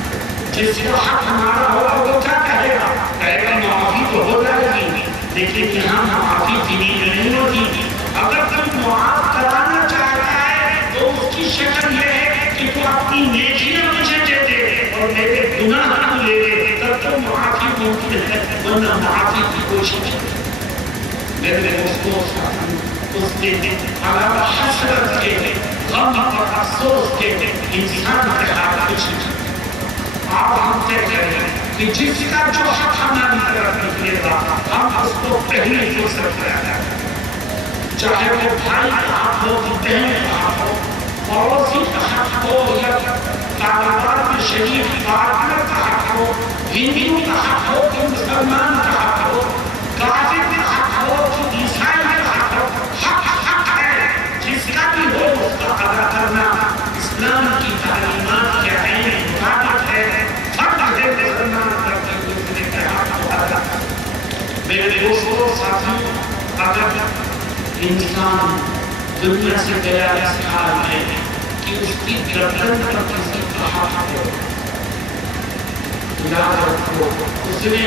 جس کو حق ہمارا ہوگا وہ کیا کہے گا؟ کہے گا معافی تو ہو جائے گی، لیکن یہاں معافی فری نہیں ہوتی. اگر تم معاف کرانا چاہتا ہے تو اس کی شکل یہ ہے کہ تو اپنی نیکیاں مجھے دے دے اور میرے گناہ نہ لے دے، تب تو معافی ممکن ہے، ورنہ معافی کی کوشش ہے. میرے دوستوں اس دن علاوہ حسرت کے، غم اور افسوس کے انسان کے حال کچھ نہیں. آپ ہم کہتے ہیں کہ جس کا جو حق ہماری طرف نکلے گا ہم اس کو پہلے فرصت میں آیا ہے. چاہے وہ بھائی کا حق ہو کہ بہن کا حق ہو، پڑوسی کا حق ہو یا کاروبار میں شریک پارٹنر کا حق ہو، ہندو کا حق ہو کہ مسلمان کا حق ہو، کافر کا حق ہو کہ عیسائی کا حق ہو. حق ہے، جس کا بھی ہو اس کا ادا کرنا اسلام کی تعلیمات کے عین مطابق ہے. فرض ہے مسلمان کا دوسرے کے حق کو ادا کرنا. انسان دنیا سے گیا اس حال میں کہ اس کی گردن پر کسی کا حق ہو. یاد رکھو اس نے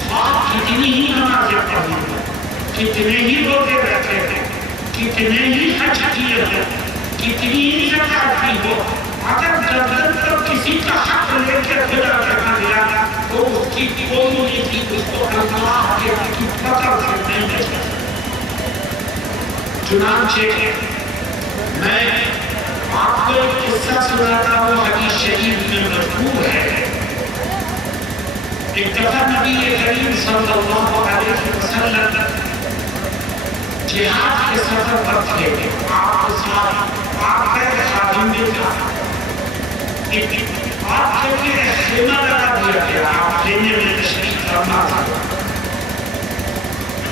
خواب کتنی ہی نمازیں پڑھی ہیں، کتنے ہی روزے رکھے ہیں، کتنے ہی حج کیے ہیں، کتنی ہی زکات کی ہو، اگر گردن پر کسی کا حق لے کے خدا کہا گیا تو اس کی کوئی نیکی اس کو اللہ کے کی قدر سے نہیں ہے. چنانچہ میں آپ کو ایک قصہ سناتا ہوں، حدیث شریف میں مذکور ہے. ایک دفعہ نبی کریم صلی اللہ علیہ وسلم جہاد کے سفر پر تھے. آپ کے ساتھ آپ کا خادم بھی تھا. آپ کے لیے خیمہ لگا دیا گیا، آپ خیمے میں تشریف فرما تھا.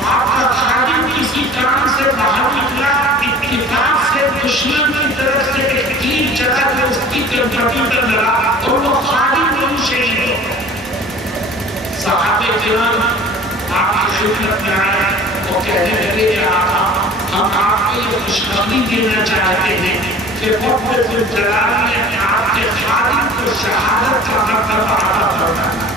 آپ کا خادم کسی کام سے باہر نکلا، اتفاق سے دشمن کی طرف سے ایک تیر چلا کر اس کی گردن پر لگا تو وہ خادم وہی شہید ہو. صحابہ کرام آپ کی خدمت میں آئے، وہ کہنے لگے کہ آقا ہم آپ کو یہ خوشخبری دینا چاہتے ہیں کہ رب ذوالجلال نے آپ کے خادم کو شہادت کا مرتبہ عطا فرمایا.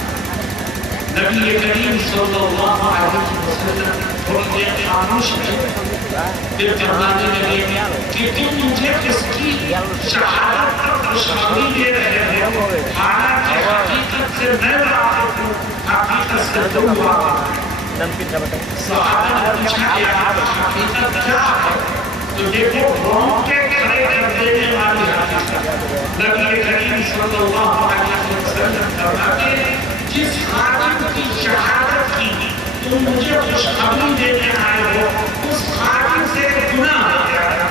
نبی کریم صلی اللہ علیہ وسلم تھوڑی دیر خاموش رہے، پھر فرمانے لگے کہ تم مجھے کس کی شہادت پر خوشخبری دے رہے ہو، حالانکہ حقیقت سے میں واقف ہوں، حقیقت سے تم واقف ہے. صحابہ نے پوچھا کہ آپ حقیقت کیا ہے؟ تو دیکھو رونق کے کھڑے کر دینے والی حقیقت. نبی کریم صلی اللہ علیہ وسلم فرماتے ہیں جس خادم کی شہادت کی تم مجھے خوشخبری دینے آئے ہو، اس خادم سے گناہ ہو گیا.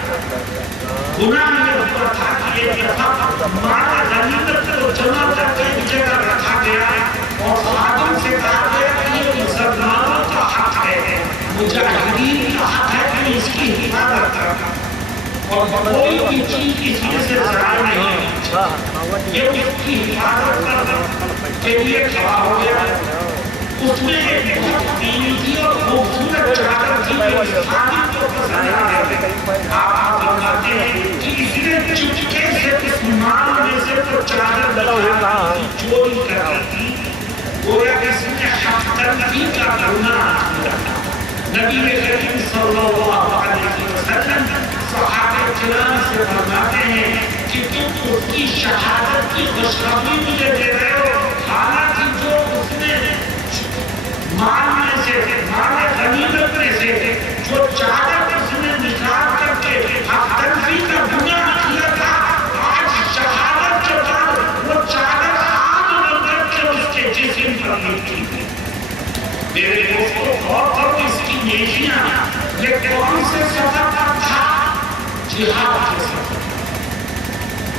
گناہ یہ ہوا تھا کہ ایک دفعہ مال غنیمت کو جمع کر کے ایک جگہ رکھا گیا اور خادم سے کہا گیا کہ یہ مسلمانوں کا حق ہے، مجاہدین کا حق ہے کہ اس کی حفاظت کرنا، اور کوئی بھی چیز اس میں سے ضائع نہیں. یہ اس کی حفاظت کرنا کے لیے کھڑا ہو گیا. اس میں ایک بہت قیمتی تھی اور خوبصورت چادر تھی جو خادم کو پسند آ گئی. آپ فرماتے ہیں کہ اس نے چپکے سے اس مال میں سے تو چادر چوری کر دی، گویا کہ اس نے حق تلفی کا گناہ کیا. نبی کریم صلی اللہ علیہ وسلم صحابہ کرام سے فرماتے ہیں کہ تم اس کی شہادت کی خوشخبری مجھے دے رہے ہو، حالانکہ جو اس نے مال میں سے مال غنیمت میں سے جو چادر اس نے نکال کر کے حق تلفی کا گناہ کیا تھا، آج شہادت کے بعد وہ چادر آگ بن کر کے اس کے جسم پر لگتی ہے. میرے دوستو غور کرو اس کی نیکیاں. یہ کون سے سفر پر تھا؟ جہاد کے سفر.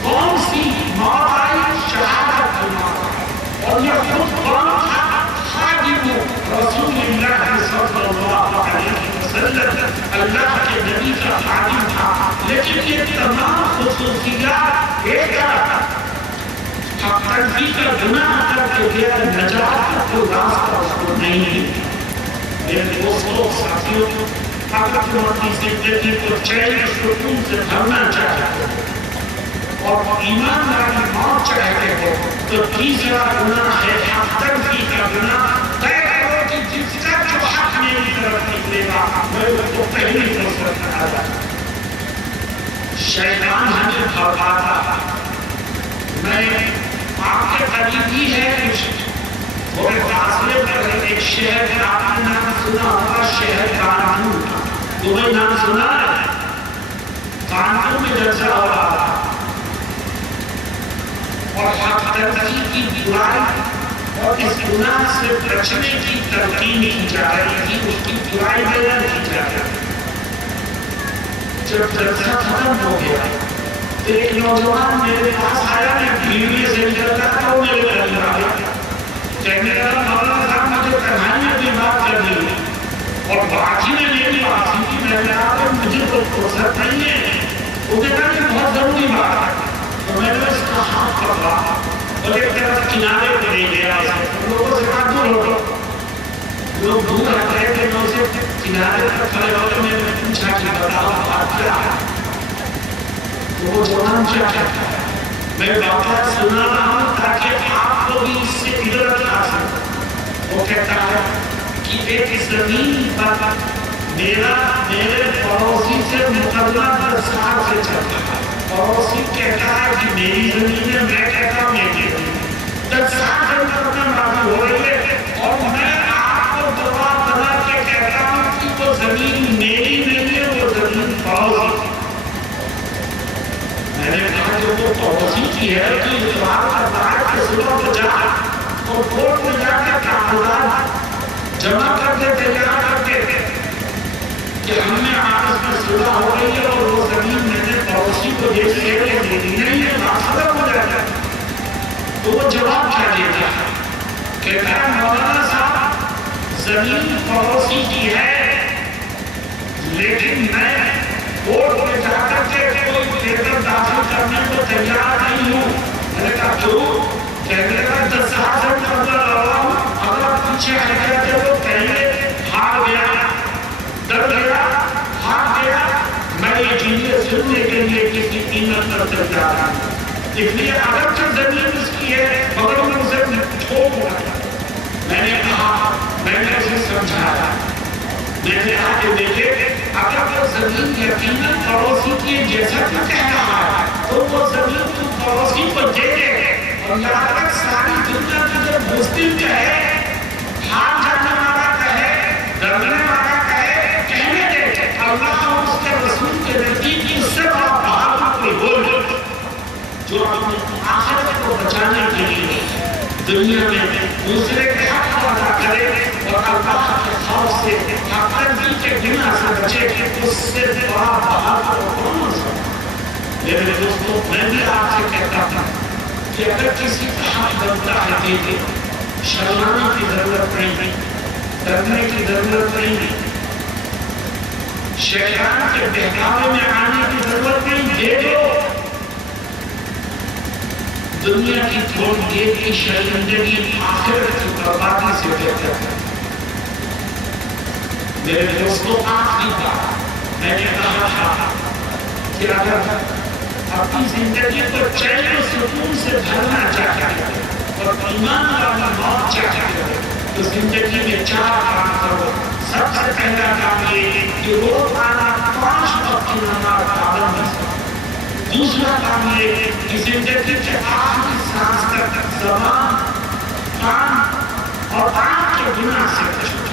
کون سی موت آئی؟ شہادت کی موت. اور یہ خود کون تھا؟ خادم رسول اللہ صلی اللہ علیہ وسلم، اللہ کے نبی کا خادم تھا. لیکن یہ تمام خصوصیات ایک حق تلفی کا گناہ کر کے گیا، نجات کا کوئی راستہ اس کو نہیں. میرے دوستوں ساتھیوں، اگر تم اپنی زندگی کو چین و سکون سے بھرنا چاہتے ہو اور ایمانداری موت چاہتے ہو تو تیسرا گناہ ہے حق تلفی کا گناہ. طے کرو کہ جس کا جو حق میری طرف نکلے گا میں اس کو پہلی فرصت میں ادا کروں. شیطان ہمیں بھڑکاتا. میں آپ کے قریب ہی ہے کچھ تھوڑے فاصلے پر ایک شہر ہے، آپ نے نام سنا ہوگا، شہر کانپور. تمہیں نام سنا ہے؟ کانپور میں جلسہ ہو رہا تھا اور حق تلفی کی برائی اور اس گناہ سے بچنے کی تلقین کی جا رہی تھی، اس کی برائی بیان کی جا رہی تھی. جب جلسہ ختم ہو گیا ایک نوجوان میرے پاس آیا، میں بھیڑ سے نکلتا تھا، وہ میرے قریب آیا، کہنے لگا مولانا صاحب مجھے تنہائی میں بھی بات کرنی ہے. اور باقی میں میری بات تھی کہ میں نے کہا مجھے کوئی فرصت نہیں ہے. وہ کہا کہ بہت ضروری بات ہے. تو میں نے اس کا ہاتھ پکڑا اور ایک طرف کنارے پہ لے گیا، لوگوں سے کہا دور ہو. لوگ دور آ رہے تھے، میں اسے کنارے پر کھڑے ہو کے میں نے پوچھا کہ بتاؤ بات کیا ہے؟ تو وہ جوان کیا کہتا ہے؟ میں واقعہ سنا رہا ہوں تاکہ آپ کو بھی اس سے عبرت حاصل ہو۔ وہ کہتا ہے کہ ایک زمین پر میرے پڑوسی سے مقدمہ 10 سال سے چلتا ہے۔ پڑوسی کہتا ہے کہ میری زمین ہے، میں کہتا ہوں میری زمین ہے۔ 10 سال سے مقدمہ معلوم ہو رہی ہے اور میں آپ کو گواہ بنا کے کہتا ہوں کہ وہ زمین میری نہیں ہے، وہ زمین پڑوسی کی۔ میں نے کہا جو وہ پڑوسی کی ہے تو اقرار کرتا ہے کہ صبح کو جا اور کورٹ میں جا کے کاغذات جمع کر دے، تیار کر دے کہ ہم نے آپس میں صلح ہو رہی ہے اور وہ زمین میں نے پڑوسی کو دے دی ہے کہ دینی نہیں ہے، ختم ہو جاتا ہے۔ تو وہ جواب کیا دیتا ہے؟ کہتا ہے مولانا صاحب زمین پڑوسی کی ہے لیکن میں کورٹ میں جا کر کے کوئی پیپر داخل کرنے کو تیار نہیں ہوں۔ میں نے کہا کیوں؟ کہنے لگا 10 سال سے مقدمہ لڑ رہا ہوں، اگر پیچھے ہٹ گیا تو پہلے ہار گیا، ڈر گیا، ہار گیا، میں یہ چیزیں سننے کے لیے کسی قیمت پر تیار ہوں۔ اس لیے اگر تو زمین اس کی ہے مگر میں اسے چھوڑ رہا۔ میں نے کہا، میں نے اسے سمجھایا، میں نے کہا کہ دیکھے اگر وہ زمین یقیناً پڑوسی کی جیسا کہ کہہ رہا ہے تو وہ زمین تو پڑوسی کو دے دے اور یہاں تک ساری دنیا کی جو مسلم کہے، ہار جانے والا کہے، ڈرنے والا کہے، کہنے دے اللہ اور اس کے رسول کے نزدیک اس سے بڑا بہادر کوئی ہو جو اپنی آخرت کو بچانے کے لیے دنیا میں دوسرے کے حق کو ادا کرے اور اللہ کے خوف سے حقیقی کے گناہ سے بچے، اس سے بڑا بہادر کون ہو سکتا ہے؟ میرے دوستوں، میں بھی آپ سے کہتا ہوں کہ اگر کسی کا حق بنتا ہے دیکھے، شرمانے کی ضرورت نہیں، ڈرنے کی ضرورت نہیں، شیطان کے بہکاوے میں آنے کی ضرورت نہیں، دے دو۔ دنیا کی تھوڑ دیر کی شرمندگی آخرت کی بربادی سے بہتر ہے۔ میرے دوستوں، آخری بات میں نے کہا تھا کہ اگر اپنی زندگی کو چین و سکون سے بھرنا چاہتے ہیں اور ایمان والا موت چاہتے ہیں تو زندگی میں 4 کام کرو۔ سب سے پہلا کام یہ کہ روزانہ 5 وقت کی نماز پابند ہے۔ دوسرا کام یہ کہ زندگی کے آخری سانس تک زبان، کان اور آنکھ کے گناہ سے بچو۔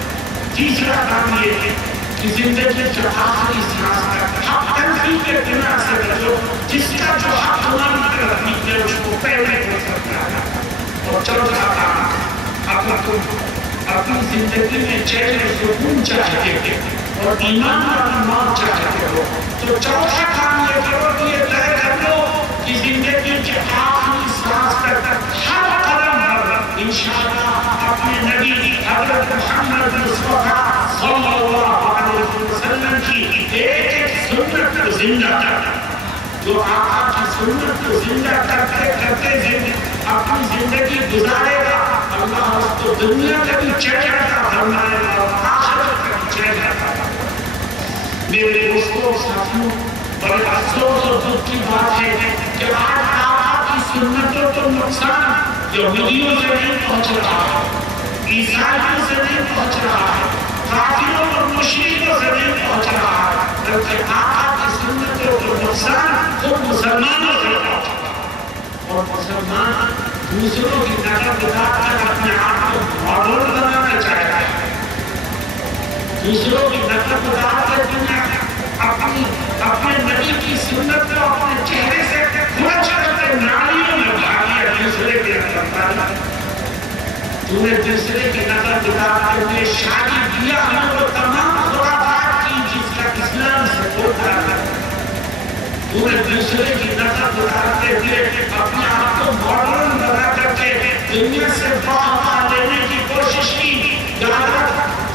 تیسرا کام یہ ہے کہ زندگی کے آخری سانس تک حق تلفی کے گناہ سے بچو، جس کا جو حق تمہاری طرف نکلے اس کو پہلے ہو سکتا ہے۔ اور چوتھا کام، اگر تم اپنی زندگی میں چین و سکون چاہتے ہو اور ایمان والی موت چاہتے ہو تو چوتھا کام یہ کرو کہ یہ طے کر لو کہ زندگی کے آخری سانس تک ہر قدم پر انشاءاللہ اپنے نبی حضرت محمد مصطفیٰ صلی اللہ علیہ وسلم کی ایک سنت کو زندہ کرنا۔ جو آقا کی سنت کو زندہ کرتے کرتے اپنی زندگی گزارے گا، اللہ اس کو دنیا کا بھی چین عطا فرمائے گا اور آخرت کا بھی چین عطا فرمائے گا۔ میرے دوستوں، ساتھیوں، بڑے افسوس اور دکھ کی بات ہے کہ آج آقا کی سنتوں کو نقصان یہودیوں سے نہیں پہنچ رہا ہے، عیسائیوں سے نہیں پہنچ رہا ہے، کافروں اور مشرکوں سے نہیں پہنچ رہا ہے، بلکہ آقا کی سنتوں کو نقصان خود مسلمانوں سے پہنچ رہا ہے۔ اور مسلمان دوسروں کی نقل بتا کر اپنے آپ کو ماڈل بنانا چاہتا ہے، دوسروں کی نقل بتا کر اپنے نبی کی سنت کو اپنے چہرے سے کھلچ کرتے نالیوں میں بھاگیا دوسرے کے نقل بتا۔ تو نے دوسرے کی نقل بتا کر شادی کیا ہمیں وہ تمام خرافات کی جس کا اسلام سے سپورٹ کرتا ہے۔ تو نے دوسرے کی نقل بتاتے ہوئے اپنے آپ کو ماڈرن بنا کر کے دنیا سے باہر لینے کی کوشش کی۔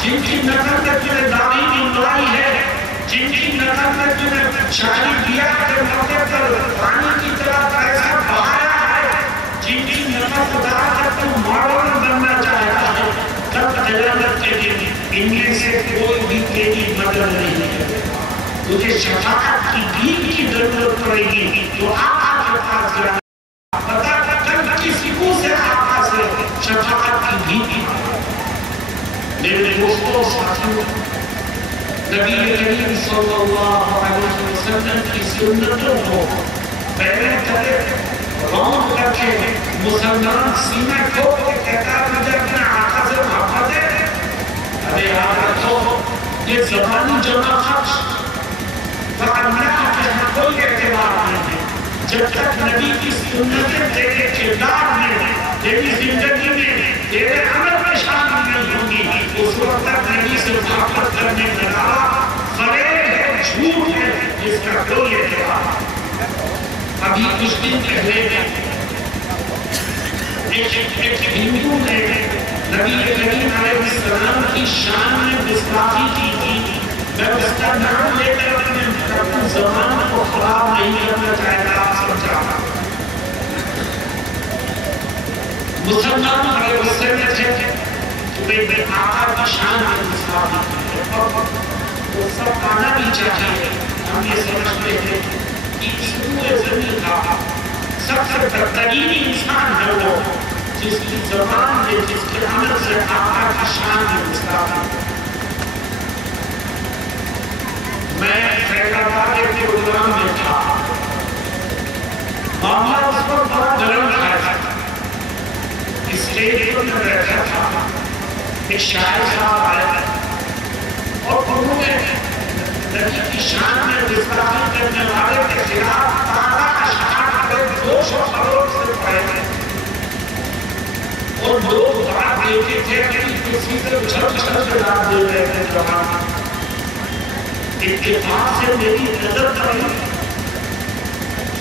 جن کی نقل میں تمہیں داڑھی بھی ملائی ہے، جن کی نقل میں تمہیں شادی بیاہ کے موقع پر پانی کی طرح پیسہ بہایا ہے، جن کی نقل بتا کر تم ماڈرن بننا چاہتا ہے، کب قیامت کے دن تجھے شفاعت کی بھیک کی ضرورت پڑے گی تو آقا کے پاس جانا پتا کر کسی کو سے آقا سے شفاعت کی بھیک کی میرے دوستوں ساتھیوں نبی کریم صلی اللہ علیہ وسلم کی سنتوں کو پہلے کرے رون کر کے مسلمان سینہ کھو کے کہتا ہے مجھے اپنے آقا سے محبت ہے ارے یاد رکھو یہ زبانی جمع خرچ وَأَنَّا کے ہاں کوئی اعتبار نہیں ہے جب تک نبی کی سنتیں تیرے کردار میں تیری زندگی میں تیرے عمل میں شامل نہیں ہوں گی اس وقت تک نبی سے محبت کرنے کا نعرہ فریب ہے جھوٹ ہے جس کا کوئی اعتبار ابھی کچھ دن پہلے ایک ہندو نے نبی کریم علیہ السلام کی شان میں گستاخی کی تھی میں اس کا نام لے کر اپنے زبان کو خراب نہیں کرنا چاہتا آپ سمجھا مسلمان بڑے غصے میں تھے کہ میں آقا کی شان میں گستاخی کی وہ سب آنا بھی چاہیے ہم یہ سمجھتے ہیں کہ اس پورے زمین کا سب سے بہترین انسان ہے وہ جس کی زبان میں جس کے عمل سے آقا کی شان میں گستاخی میں خیرآباد کے پروگرام میں تھا معاملہ اس پر بڑا گرم تھا اسٹیج پر میں بیٹھا تھا ایک شاعر صاحب آیا اور انہوں نے نبی کی شان میں گستاخی کرنے والے کے خلاف تازہ اشعار پر 200 کروڑ سے پڑے اور لوگ بات دیتے تھے کہ کسی سے جھٹ سے بات دے رہے تھے جوان اتفاق سے میری نظر پڑی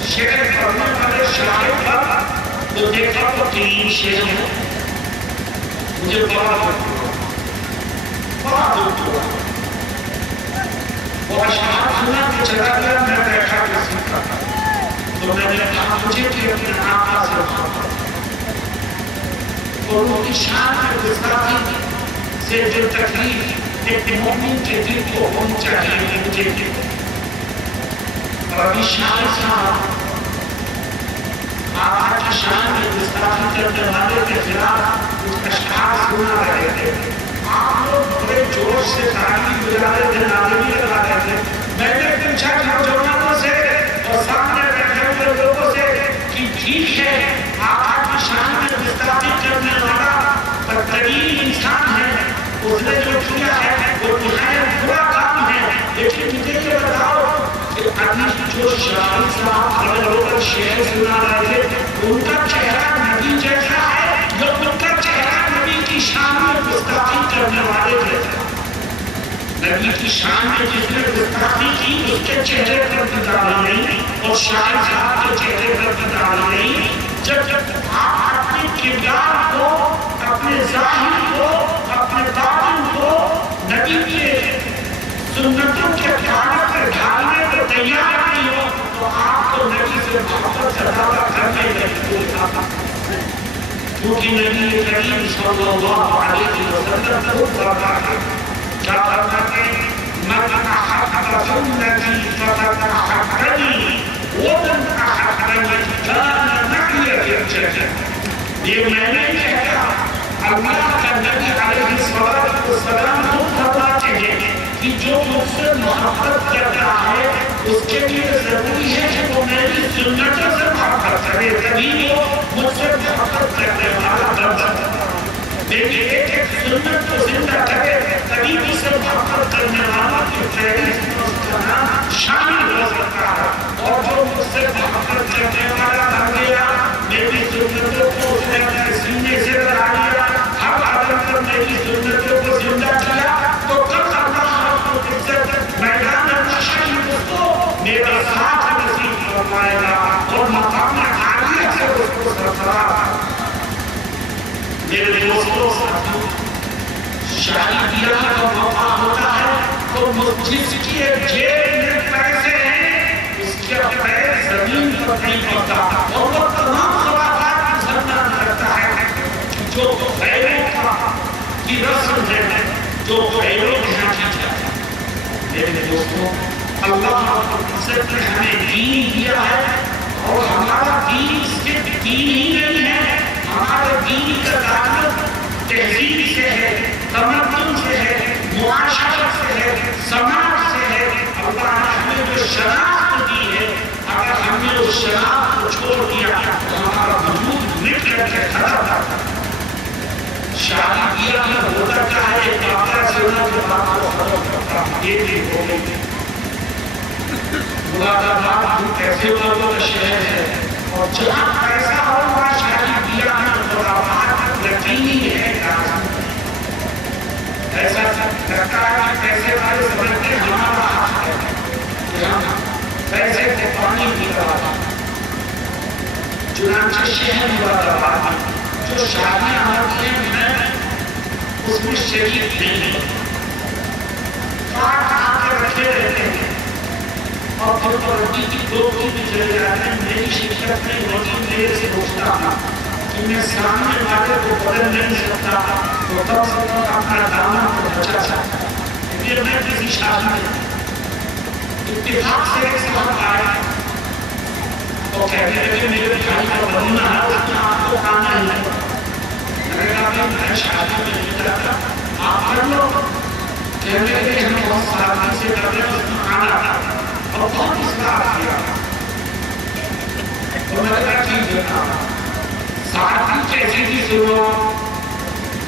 شعر پڑھنے والے شاعر پر تو دیکھا تو 3 شعر ہیں مجھے بڑا دکھ ہوا وہ اشعار سنا کہ چلا گیا میں بیٹھا کسی کا تو میں نے کہا مجھے کہ اپنے آقا سے محبت اور ان کی شان میں گستاخی سے جو تکلیف ایک مومن کے دل کو ہم چاہیے مجھے کہ اور ابھی شان صاحب آقا کی شان میں گستاخی کرنے والے کے خلاف کچھ اشعار سنا رہے تھے آپ لوگ بڑے جوش سے تالی بجا رہے تھے نعرے لگا رہے تھے میں نے پوچھا نوجوانوں سے اور سامنے بیٹھے ہوئے لوگوں سے کہ ٹھیک ہے آقا کی شان میں گستاخی کرنے والا بدترین انسان ہے اس نے جو کیا ہے وہ نہایت برا کام ہے لیکن مجھے یہ بتاؤ کہ ابھی جو شاعر صاحب کھڑے ہو کر شعر سنا رہے تھے ان کا چہرہ نبی جیسا ہے یا ان کا چہرہ نبی کی شان میں گستاخی کرنے والے جیسا نبی کی شان میں جس نے گستاخی کی اس کے چہرے پر بھی داغ نہیں اور شاعر صاحب کے چہرے پر بھی داغ نہیں جب آپ اپنے کردار کو اپنے ظاہر کو اپنے باطن کو نبی کے سنتوں کے دھانے پر ڈھالنے پر تیار نہیں ہو تو آپ کو نبی سے محبت زیادہ کرنے لگے کیونکہ نبی کریم صلی اللہ علیہ وسلم کو فرماتا ہے کیا فرماتا ہے من احب سنتی فقد احبنی ومن احبنی كان معي في الجنة یہ میں نہیں کہتا اللہ کا نبی علیہ السلام خود فرماتے ہیں کہ جو مجھ سے محبت کرتا ہے اس کے لیے ضروری ہے کہ وہ میری سنتوں سے محبت کرے تبھی وہ مجھ سے محبت کرنے والا بن سکتا ہے لیکن ایک سنت کو زندہ کرے تبھی بھی سے محبت کرنے والا کی فہرست میں اس کا نام شامل ہو سکتا ہے اور جو مجھ سے محبت کرنے والا بن گیا میری سنتوں کو اس نے اپنے سینے سے لگا لیا ہر عدم پر میری سنتوں کو زندہ کیا تو کل اللہ رب العزت میدان محشر میں اس کو میرا ساتھ نصیب فرمائے گا اور مقام عالیہ سے اس کو سرفراز میرے دوستوں ساتھوں شادی بیاہ کا موقع ہوتا ہے تو جس کی جیب میں پیسے ہیں اس کے پیر زمین پر نہیں پڑتا اور وہ تمام خرافات کی سرنا کرتا ہے جو غیروں کی رسم ہے جو غیروں کے ہاں کی جاتی ہے میرے دوستوں اللہ رب العزت نے ہمیں دین دیا ہے اور ہمارا دین صرف دین ہی نہیں ہے، ہمارے دین کا تعلق تہذیب سے ہے، تمدن سے ہے، معاشرت سے ہے، سماج سے ہے۔ اللہ نے ہمیں جو شناخت دی ہے، اگر ہم نے اس شناخت کو چھوڑ دیا تو ہمارا وجود مٹ کر کے ختم ہوتا ہے۔ شادی کیا میں ہوتا کیا ہے، ایک کافرہ سننا کے بعد کو ختم کرتا ہے، یہ بھی ہو گئی۔ مراد آباد بھی پیسے والوں کا شہر ہے، اور جہاں پیسہ ہو وہاں شادی کیا میں خرافات یقینی ہے۔ ایسا لگتا ہے کہ پیسے والے سمجھتے ہمارا حق ہے کہ ہم پیسے کو پانی بھی کرا۔ چنانچہ شہر مراد آباد جو شادیاں ہوتی ہیں میں اس میں شریک نہیں ہوں، کاٹ آ کے رکھے رہتے ہیں اور پھر پرتی کی دو کی بھی چلے جاتے ہیں۔ میری شکست نہیں ہوتی، میرے سے روکتا تھا کہ میں سامنے والے کو بدل نہیں سکتا، تو تب سے اپنا دامن کو بچا سکتا۔ پھر میں کسی شادی میں اتفاق سے ایک صاحب آئے اور کہتے ہیں کہ میرے بھائی کا بننا ہے، اس میں آپ کو آنا ہی ہے۔ میں نے کہا کہ میں شادی میں نہیں جاتا، آپ کر لو۔ کہنے لگے ہم بہت سادگی سے کر رہے ہیں، اس میں آنا تھا اور بہت اصلاح کیا۔ تو میں نے کہا ٹھیک ہے، سادگی کیسی تھی سنو۔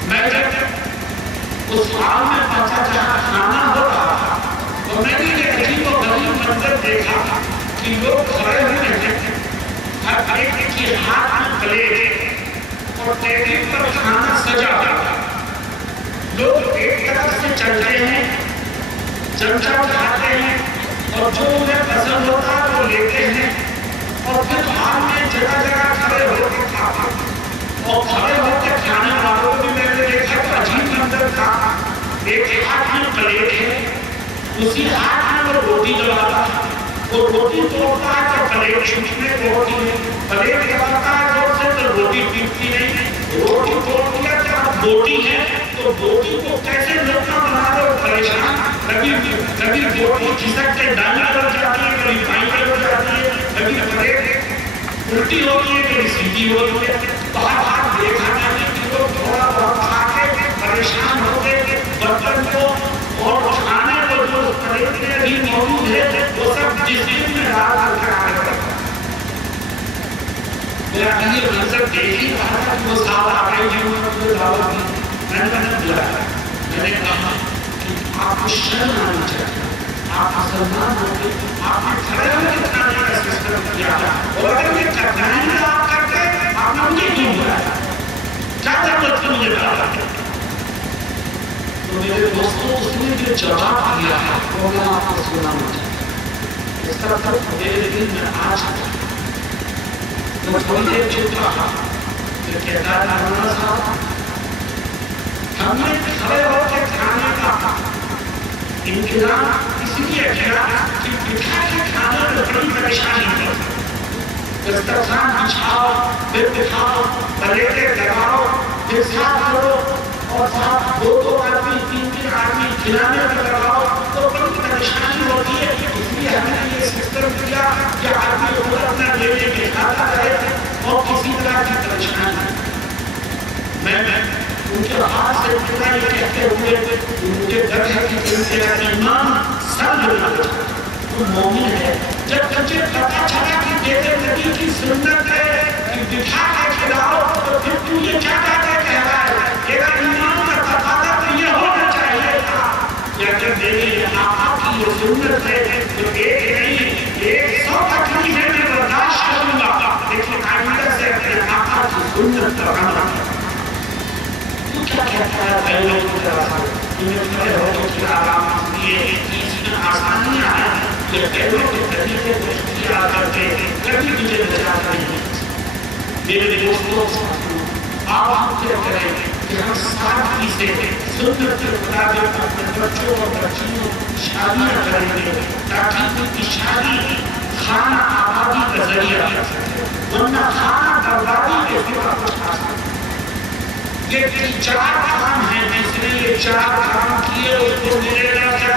میں جب اس حال میں پہنچا جہاں کھانا ہو رہا تھا تو میں نے یہ عجیب و غریب منظر دیکھا کہ لوگ کھڑے ہوئے ہیں، ہر ایک کے ہاتھ میں پلیٹ اور ٹیبل پر کھانا سجا ہوا۔ لوگ ایک طرف سے چلتے ہیں، چمچہ اٹھاتے ہیں اور جو انہیں پسند ہوتا ہے وہ لیتے ہیں اور پھر ہاتھ میں جگہ جگہ کھڑے ہو کے کھاتے ہیں۔ اور کھڑے ہو کے کھانے والوں بھی میں نے دیکھا کہ عجیب منظر تھا۔ ایک ہاتھ میں پلیٹ ہے، اسی ہاتھ میں وہ روٹی جلاتا ہے، وہ روٹی توڑتا ہے تو پلیٹ چھوٹنے کو ہوتی ہے، پلیٹ جلاتا ہے تو اسے تو روٹی ٹوٹتی نہیں، روٹی توڑ دیا کہ اب روٹی ہے تو روٹی کو کیسے لقمہ بنا دو، پریشان۔ کبھی روٹی کھسک کے ڈالی ہو جاتی ہے، کبھی بائیں ہو جاتی ہے، کبھی پلیٹ الٹی ہوتی ہے، کبھی سیدھی ہوتی ہے۔ بہت دیکھا جاتا ہے کہ لوگ تھوڑا بہت کھا کے پریشان ہو گئے، برتن کو اور کھانے کو جو پلیٹ میں بھی موجود ہے وہ سب ڈسٹرکٹ میں ڈال کر کے آنے لگتا ہے۔ میرا یہ منظر دیکھ ہی رہا تھا کہ وہ صاحب آ گئے جنہوں نے مجھے دعوت دی۔ میں نے بلایا، میں نے کہا کہ آپ کو شرم آنی چاہیے، آپ مسلمان ہو کے آپ نے کھڑے ہوئے کے کھانے کا سسٹم کیا، اور اگر یہ کرنا ہی آپ کرتے آپ نے مجھے کیوں بلایا، کیا ضرورت تھی مجھے بلایا؟ تو میرے دوستوں اس نے جو جواب دیا ہے وہ میں آپ کو سنانا چاہتا ہوں۔ اس کا فرق میرے دل میں آ چکا ہے۔ میں تھوڑی دیر چپ رہا، پھر کہتا ہے مولانا صاحب ہم نے کھڑے ہو کے کھانے کا انتظام اس لیے کیا کہ بٹھا کے کھانے میں بڑی پریشانی ہے۔ دسترخوان بچھاؤ، پھر بٹھاؤ، پلیٹیں لگاؤ، پھر صاف کرو اور صاف دو آدمی تین آدمی کھلانے میں لگاؤ تو بڑی پریشانی ہوتی ہے۔ اس لیے ہم نے یہ سسٹم کیا کہ آدمی خود اپنا لے لے کے کھاتا رہے اور کسی طرح کی پریشانی۔ میں ان کے ہاتھ سے پورا یہ کہتے ہوئے مجھے ڈر ہے کہ ان کے ایمان سب لگنا چاہتا وہ مومن ہے۔ جب مجھے پتا چلا کہ تیرے نبی کی سنت ہے کہ بٹھا کے کھلاؤ تو پھر تو یہ کیا کہہ رہا ہے؟ تیرا ایمان کا تقاضا تو یہ ہونا چاہیے تھا کہ اگر میری آقا کی یہ سنت ہے تو ایک نہیں 100 تکلیفیں میں برداشت کروں گا، لیکن آئندہ سے اپنے آقا کی سنت کا عمل کیا کہتا ہے پہلے کی طرح انہیں کھڑے ہو کے آرام دیے اس میں آسانیاں ہیں کہ پہلے کے طریقے کو اختیار کر کے کبھی مجھے بچاتا نہیں۔ میرے دوستوں آپ ہم کیا کریں کہ ہم سادگی سے سنت کے مطابق اپنے بچوں اور بچیوں شادیاں کریں گے تاکہ ان کی شادی خانہ آبادی کا ذریعہ بن سکے، ورنہ خانہ بربادی کے سوا کچھ حاصل۔ یہ 4 کام ہیں، جس نے یہ 4 کام کیے اس کو ملے گا کیا؟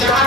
4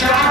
4